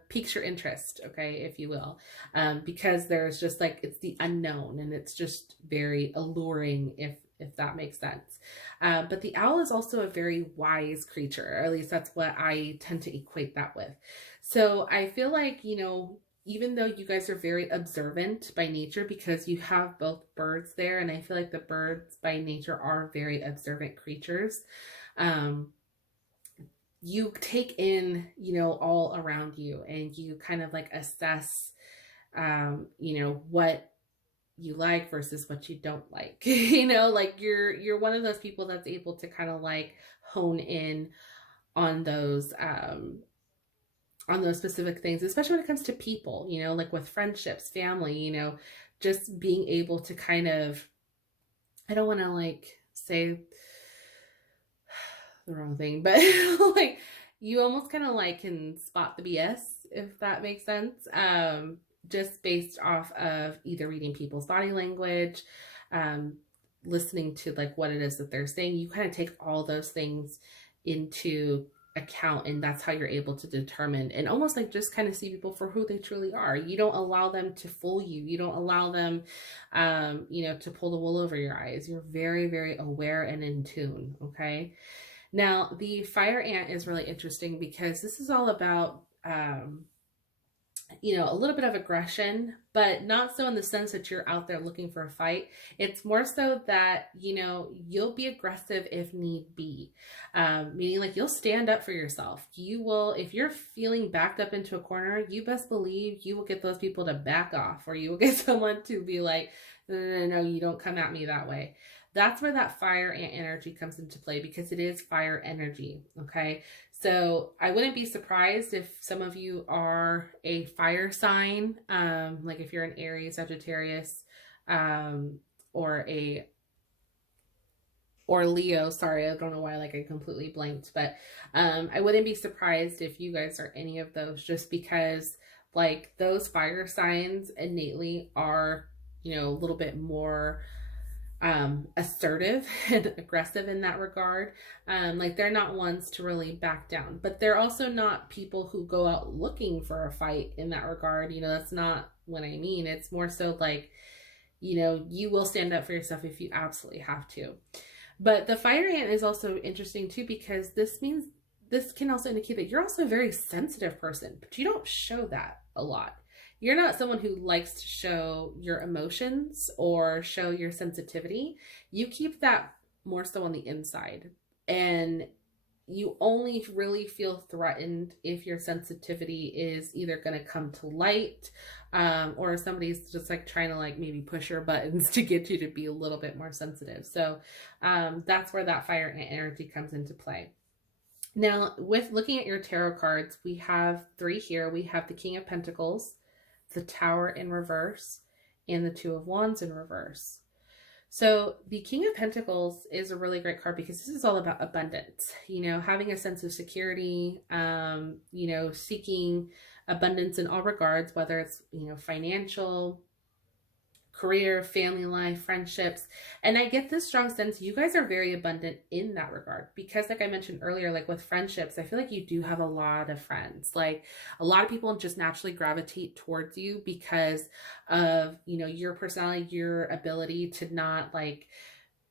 piques your interest, okay, if you will, because there's just like, it's the unknown and it's just very alluring, if that makes sense. But the owl is also a very wise creature, or at least that's what I tend to equate that with. So I feel like, you know, even though you guys are very observant by nature, because you have both birds there, and I feel like the birds by nature are very observant creatures, you take in, you know, all around you, and you kind of like assess, you know, what you like versus what you don't like. You know, like you're one of those people that's able to kind of like hone in on those specific things, especially when it comes to people, you know, like with friendships, family, you know, just being able to kind of, I don't want to like say the wrong thing, but like you almost kind of like can spot the BS, if that makes sense. Just based off of either reading people's body language, listening to like what it is that they're saying. You kind of take all those things into account, and that's how you're able to determine and almost like just kind of see people for who they truly are. You don't allow them to fool you. You don't allow them, you know, to pull the wool over your eyes. You're very, very aware and in tune. Okay. Now the fire ant is really interesting because this is all about, you know, a little bit of aggression, but not so in the sense that you're out there looking for a fight. It's more so that, you know, you'll be aggressive if need be, meaning like you'll stand up for yourself. You will, if you're feeling backed up into a corner, you best believe you will get those people to back off, or you will get someone to be like, no, you don't come at me that way. That's where that fire ant energy comes into play, because it is fire energy. Okay. So I wouldn't be surprised if some of you are a fire sign, like if you're an Aries, Sagittarius, or Leo. Sorry, I don't know why, like I completely blanked, but I wouldn't be surprised if you guys are any of those, just because like those fire signs innately are, you know, a little bit more assertive and aggressive in that regard. Like they're not ones to really back down, but they're also not people who go out looking for a fight in that regard. You know, that's not what I mean. It's more so like, you know, you will stand up for yourself if you absolutely have to. But the fire ant is also interesting too, because this means this can also indicate that you're also a very sensitive person, but you don't show that a lot. You're not someone who likes to show your emotions or show your sensitivity. You keep that more so on the inside. And you only really feel threatened if your sensitivity is either going to come to light, or somebody's just like trying to like maybe push your buttons to get you to be a little bit more sensitive. So that's where that fire energy comes into play. Now, with looking at your tarot cards, we have 3 here. We have the King of Pentacles, the Tower in reverse, and the Two of Wands in reverse. So the King of Pentacles is a really great card because this is all about abundance, you know, having a sense of security, you know, seeking abundance in all regards, whether it's, you know, financial, career, family life, friendships. And I get this strong sense you guys are very abundant in that regard because, like I mentioned earlier, like with friendships, I feel like you do have a lot of friends. Like a lot of people just naturally gravitate towards you because of, you know, your personality, your ability to not like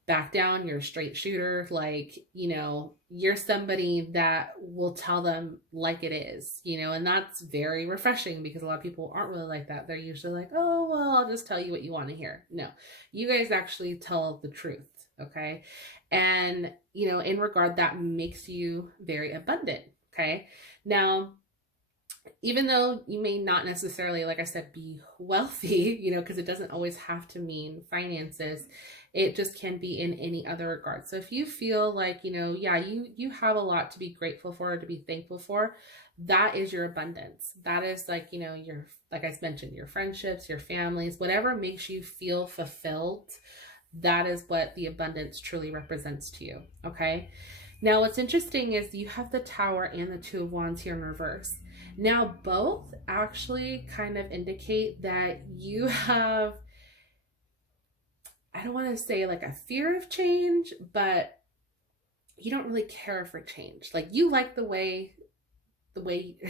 back down. You're a straight shooter. Like, you know, you're somebody that will tell them like it is, you know, and that's very refreshing because a lot of people aren't really like that. They're usually like, oh, well, I'll just tell you what you want to hear. No, you guys actually tell the truth. Okay. And, you know, in regard, that makes you very abundant. Okay. Now, even though you may not necessarily, like I said, be wealthy, you know, because it doesn't always have to mean finances. It just can be in any other regard. So if you feel like, you know, yeah, you have a lot to be grateful for, or to be thankful for, that is your abundance. That is like, you know, your, like I mentioned, your friendships, your families, whatever makes you feel fulfilled. That is what the abundance truly represents to you. Okay. Now, what's interesting is you have the Tower and the Two of Wands here in reverse. Now, both actually kind of indicate that you have, I don't want to say like a fear of change, but you don't really care for change. Like you like the way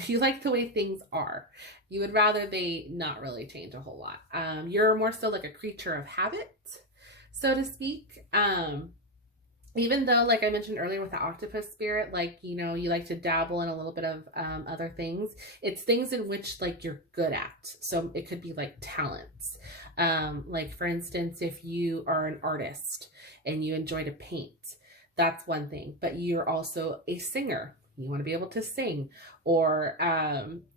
you like the way things are. You would rather they not really change a whole lot. You're more so like a creature of habit, so to speak. Even though, like I mentioned earlier with the octopus spirit, like, you know, you like to dabble in a little bit of other things. It's things in which like you're good at. So it could be like talents. Like for instance, if you are an artist and you enjoy to paint, that's one thing, but you're also a singer. You want to be able to sing, or,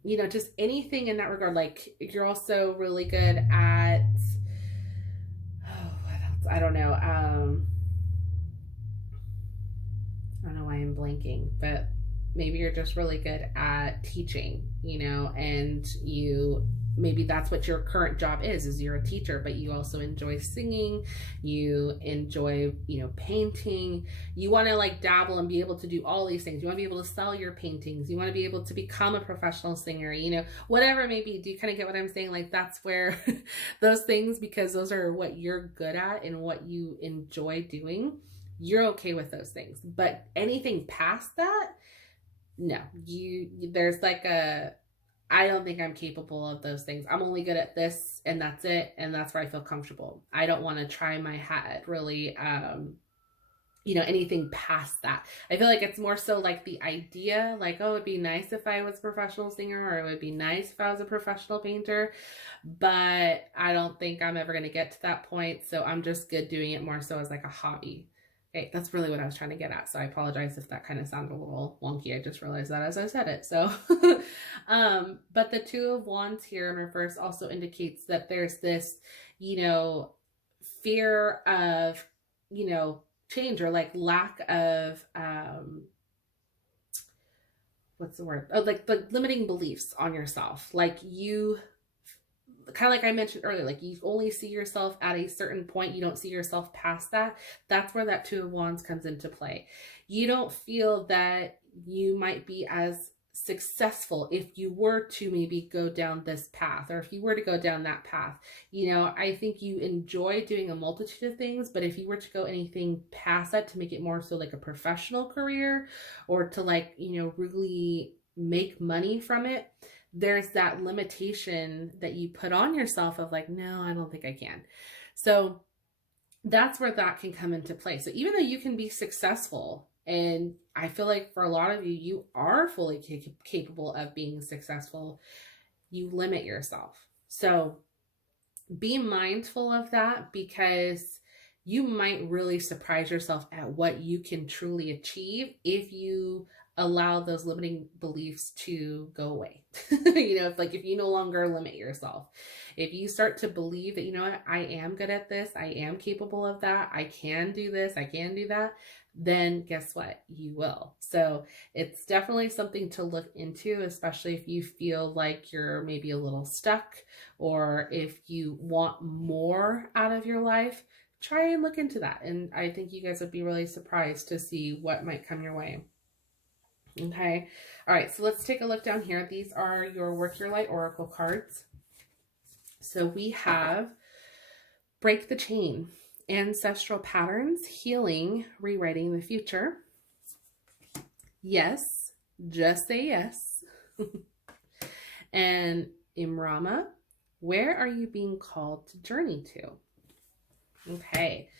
you know, just anything in that regard. Like you're also really good at, oh, what else? I don't know. I don't know why I'm blanking, but maybe you're just really good at teaching, you know, and you, maybe that's what your current job is you're a teacher, but you also enjoy singing, you enjoy, you know, painting, you want to like dabble and be able to do all these things. You want to be able to sell your paintings. You want to be able to become a professional singer, you know, whatever it may be. Do you kind of get what I'm saying? Like that's where those things, because those are what you're good at and what you enjoy doing, you're okay with those things. But anything past that, no, there's like a, I don't think I'm capable of those things. I'm only good at this and that's it. And that's where I feel comfortable. I don't want to try my hat at really, you know, anything past that. I feel like it's more so like the idea, like, oh, it'd be nice if I was a professional singer, or it would be nice if I was a professional painter, but I don't think I'm ever going to get to that point. So I'm just good doing it more so as like a hobby. Okay, that's really what I was trying to get at. So I apologize if that kind of sounded a little wonky. I just realized that as I said it. So, but the Two of Wands here in reverse also indicates that there's this, you know, fear of, you know, change, or like lack of, what's the word? Oh, like the limiting beliefs on yourself. Like you, kind of like I mentioned earlier, like you only see yourself at a certain point. You don't see yourself past that. That's where that Two of Wands comes into play. You don't feel that you might be as successful if you were to maybe go down this path, or if you were to go down that path. You know, I think you enjoy doing a multitude of things, but if you were to go anything past that to make it more so like a professional career, or to like, you know, really make money from it, there's that limitation that you put on yourself of like, no, I don't think I can. So that's where that can come into play. So even though you can be successful And I feel like for a lot of you, you are fully capable of being successful. You limit yourself. So be mindful of that, because you might really surprise yourself at what you can truly achieve if you allow those limiting beliefs to go away. If you no longer limit yourself, if you start to believe that, you know what, I am good at this, I am capable of that, I can do this, I can do that, then guess what? You will. So it's definitely something to look into, especially if you feel like you're maybe a little stuck, or if you want more out of your life. Try and look into that. And I think you guys would be really surprised to see what might come your way. Okay. All right. So let's take a look down here. These are your Work Your Light Oracle cards. So we have Break the Chain, Ancestral Patterns, Healing, Rewriting the Future. Yes. Just say yes. And Imrama, where are you being called to journey to? Okay,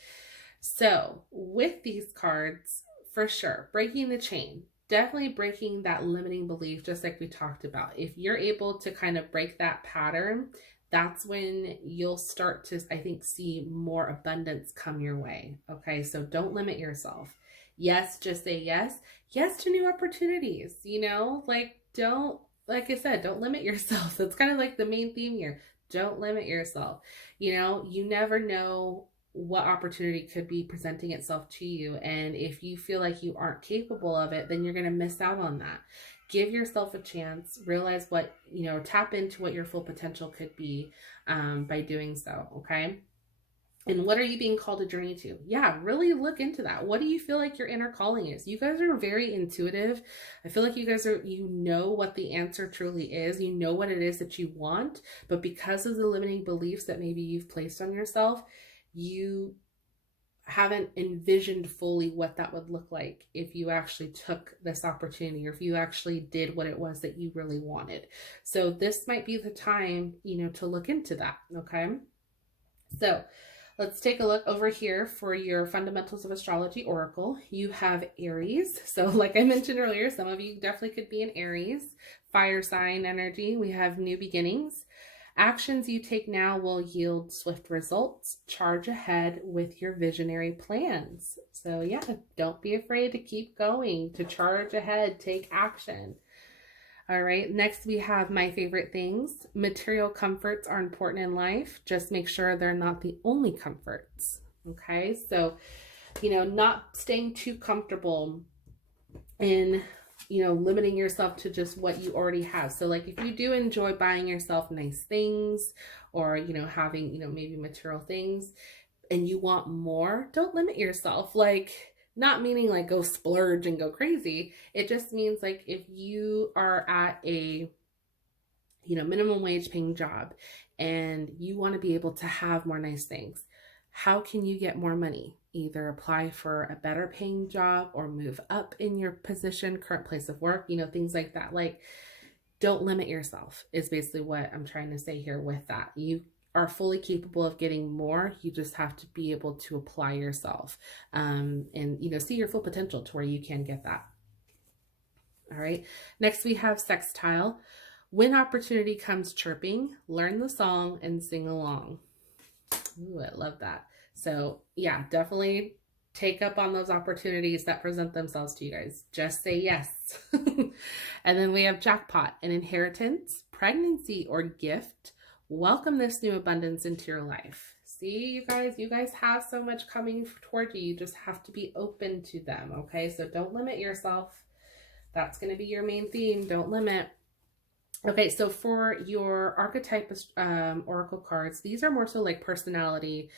so with these cards, for sure, breaking the chain, definitely breaking that limiting belief, just like we talked about. If you're able to kind of break that pattern, that's when you'll start to, I think, see more abundance come your way. Okay, so don't limit yourself. Yes, just say yes. Yes to new opportunities, like I said, don't limit yourself. That's kind of like the main theme here. Don't limit yourself. You never know what opportunity could be presenting itself to you. And if you feel like you aren't capable of it, then you're going to miss out on that. Give yourself a chance, realize what, tap into what your full potential could be by doing so. Okay. And what are you being called to journey to? Yeah, really look into that. What do you feel like your inner calling is? You guys are very intuitive. I feel like you guys know what the answer truly is. You know what it is that you want, but because of the limiting beliefs that maybe you've placed on yourself, you haven't envisioned fully what that would look like if you actually took this opportunity, or if you actually did what it was that you really wanted. So this might be the time, to look into that. Okay. So let's take a look over here for your Fundamentals of Astrology Oracle. You have Aries. So like I mentioned earlier, some of you definitely could be an Aries. Fire sign energy. We have new beginnings. Actions you take now will yield swift results. Charge ahead with your visionary plans. So yeah, don't be afraid to keep going, to charge ahead, take action. All right, next we have my favorite things. Material comforts are important in life. Just make sure they're not the only comforts. Okay, so, not staying too comfortable in, limiting yourself to just what you already have. So like if you do enjoy buying yourself nice things, or, having, maybe material things, and you want more, don't limit yourself. Like, not meaning like go splurge and go crazy. It just means like if you are at a, minimum wage paying job and you want to be able to have more nice things, how can you get more money? Either apply for a better paying job or move up in your position, current place of work, things like that. Like, don't limit yourself is basically what I'm trying to say here with that. You are fully capable of getting more. You just have to be able to apply yourself and, see your full potential to where you can get that. All right. Next, we have Sextile. When opportunity comes chirping, learn the song and sing along. Ooh, I love that. So yeah, definitely take up on those opportunities that present themselves to you guys. Just say yes. And then we have Jackpot, an inheritance, pregnancy, or gift. Welcome this new abundance into your life. See, you guys have so much coming toward you. You just have to be open to them. Okay. So don't limit yourself. That's going to be your main theme. Don't limit. Okay. So for your archetype oracle cards, these are more so like personality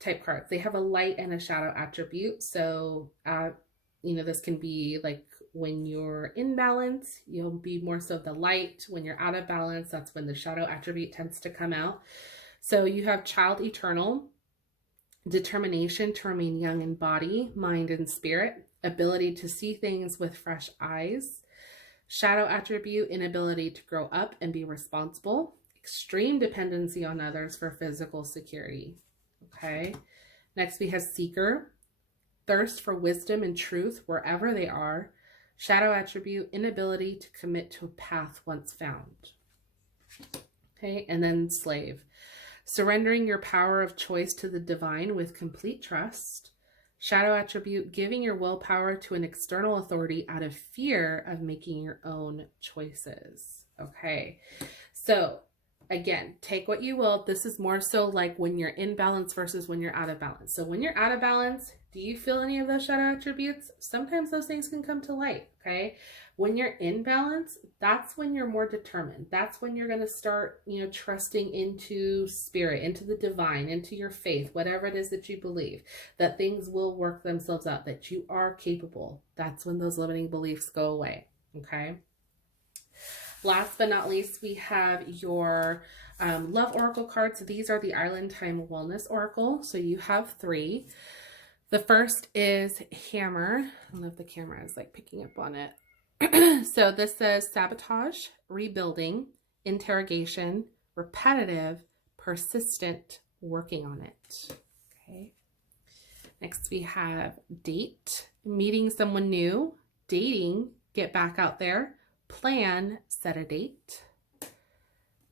type cards. They have a light and a shadow attribute. So, this can be like when you're in balance, you'll be more so the light. When you're out of balance, that's when the shadow attribute tends to come out. So you have Child Eternal, determination to remain young in body, mind, and spirit, ability to see things with fresh eyes, shadow attribute, inability to grow up and be responsible, extreme dependency on others for physical security. Okay. Next we have Seeker, thirst for wisdom and truth wherever they are. Shadow attribute, inability to commit to a path once found. Okay, and then slave. Surrendering your power of choice to the divine with complete trust. Shadow attribute, giving your willpower to an external authority out of fear of making your own choices. Okay, so again, take what you will. This is more so like when you're in balance versus when you're out of balance. So when you're out of balance, do you feel any of those shadow attributes? Sometimes those things can come to light, okay? When you're in balance, that's when you're more determined. That's when you're going to start, you know, trusting into spirit, into the divine, into your faith, whatever it is that you believe, that things will work themselves out, that you are capable. That's when those limiting beliefs go away, okay? Last but not least, we have your love oracle cards. These are the Island Time Wellness Oracle. So you have 3. The first is Hammer. I don't know if the camera is like picking up on it. So this says sabotage, rebuilding, interrogation, repetitive, persistent, working on it. Okay. Next we have date, meeting someone new, dating, get back out there, plan, set a date.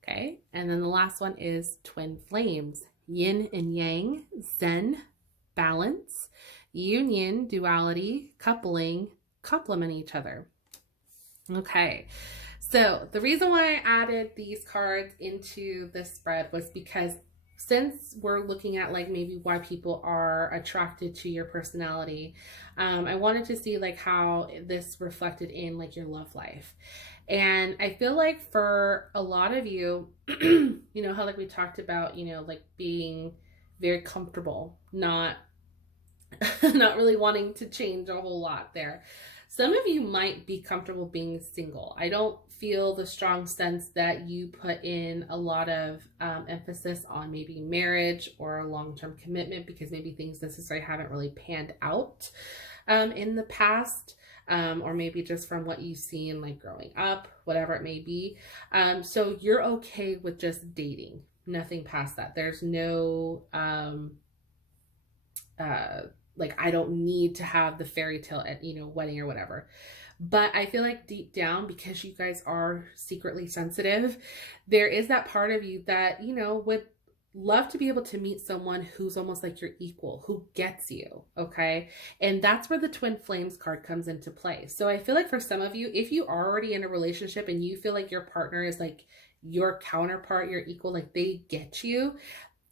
Okay. And then the last one is twin flames, yin and yang, zen, balance, union, duality, coupling, complement each other. Okay, so the reason why I added these cards into this spread was because since we're looking at like maybe why people are attracted to your personality, I wanted to see like how this reflected in like your love life. And I feel like for a lot of you, you know, how like we talked about, you know, like being very comfortable, not really wanting to change a whole lot there. Some of you might be comfortable being single. I don't feel the strong sense that you put in a lot of emphasis on maybe marriage or long-term commitment because maybe things necessarily haven't really panned out in the past, or maybe just from what you've seen like growing up, whatever it may be. So you're okay with just dating, nothing past that. There's no like, I don't need to have the fairy tale at, you know, wedding or whatever. But I feel like deep down, because you guys are secretly sensitive, there is that part of you that, you know, would love to be able to meet someone who's almost like your equal, who gets you, okay? And that's where the twin flames card comes into play. So I feel like for some of you, if you are already in a relationship and you feel like your partner is like your counterpart, your equal, like they get you,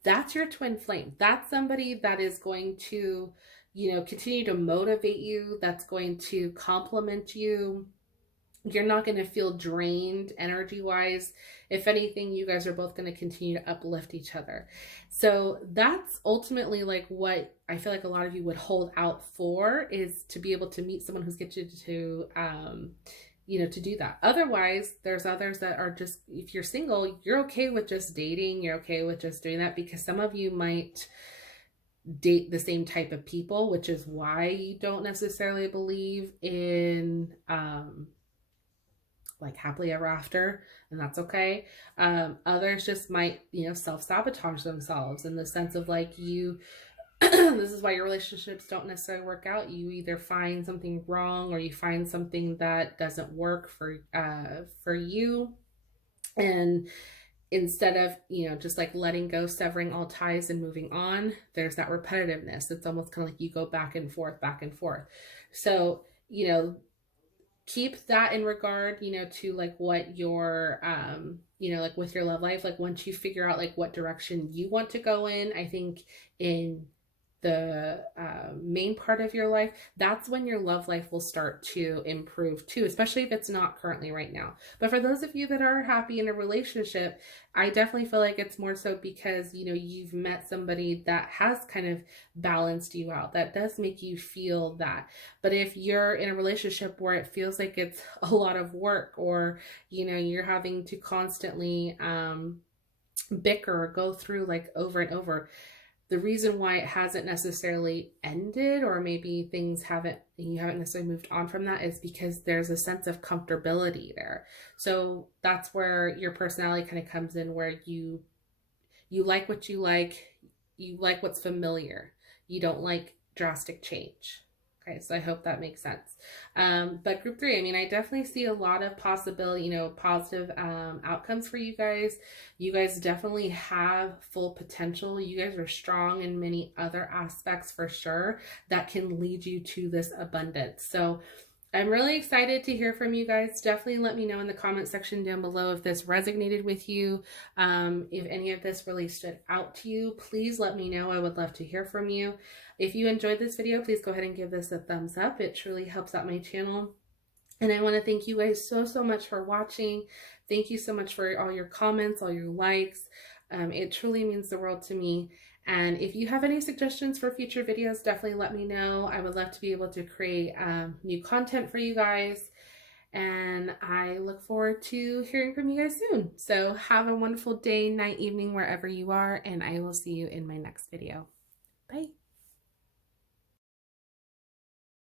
that's your twin flame. That's somebody that is going to, you know, continue to motivate you. That's going to compliment you. You're not going to feel drained energy-wise. If anything, you guys are both going to continue to uplift each other. So that's ultimately like what I feel like a lot of you would hold out for, is to be able to meet someone who's get you to, you know, to do that. Otherwise, there's others that are just, if you're single, you're okay with just dating. You're okay with just doing that because some of you might date the same type of people, which is why you don't necessarily believe in like happily ever after, and that's okay. Others just might, you know, self-sabotage themselves in the sense of like you this is why your relationships don't necessarily work out. You either find something wrong or you find something that doesn't work for you, and instead of, you know, just like letting go, severing all ties and moving on, there's that repetitiveness. It's almost kind of like you go back and forth. So, you know, keep that in regard, you know, to like what your, you know, like with your love life, like once you figure out like what direction you want to go in, I think in the main part of your life, that's when your love life will start to improve too, especially if it's not currently right now. But for those of you that are happy in a relationship, I definitely feel like it's more so because, you know, you've met somebody that has kind of balanced you out, that does make you feel that. But if you're in a relationship where it feels like it's a lot of work, or, you know, you're having to constantly bicker or go through like over and over, the reason why it hasn't necessarily ended, or maybe things you haven't necessarily moved on from that, is because there's a sense of comfortability there. So that's where your personality kind of comes in, where you like what you like what's familiar. You don't like drastic change. Okay, so I hope that makes sense. But group 3, I mean, I definitely see a lot of possibility, you know, positive outcomes for you guys. You guys definitely have full potential. You guys are strong in many other aspects for sure that can lead you to this abundance. So I'm really excited to hear from you guys. Definitely let me know in the comment section down below if this resonated with you. If any of this really stood out to you, please let me know. I would love to hear from you. If you enjoyed this video, please go ahead and give this a thumbs up. It truly helps out my channel. And I want to thank you guys so much for watching. Thank you so much for all your comments, all your likes. It truly means the world to me. And if you have any suggestions for future videos, definitely let me know. I would love to be able to create new content for you guys. And I look forward to hearing from you guys soon. So have a wonderful day, night, evening, wherever you are. And I will see you in my next video. Bye.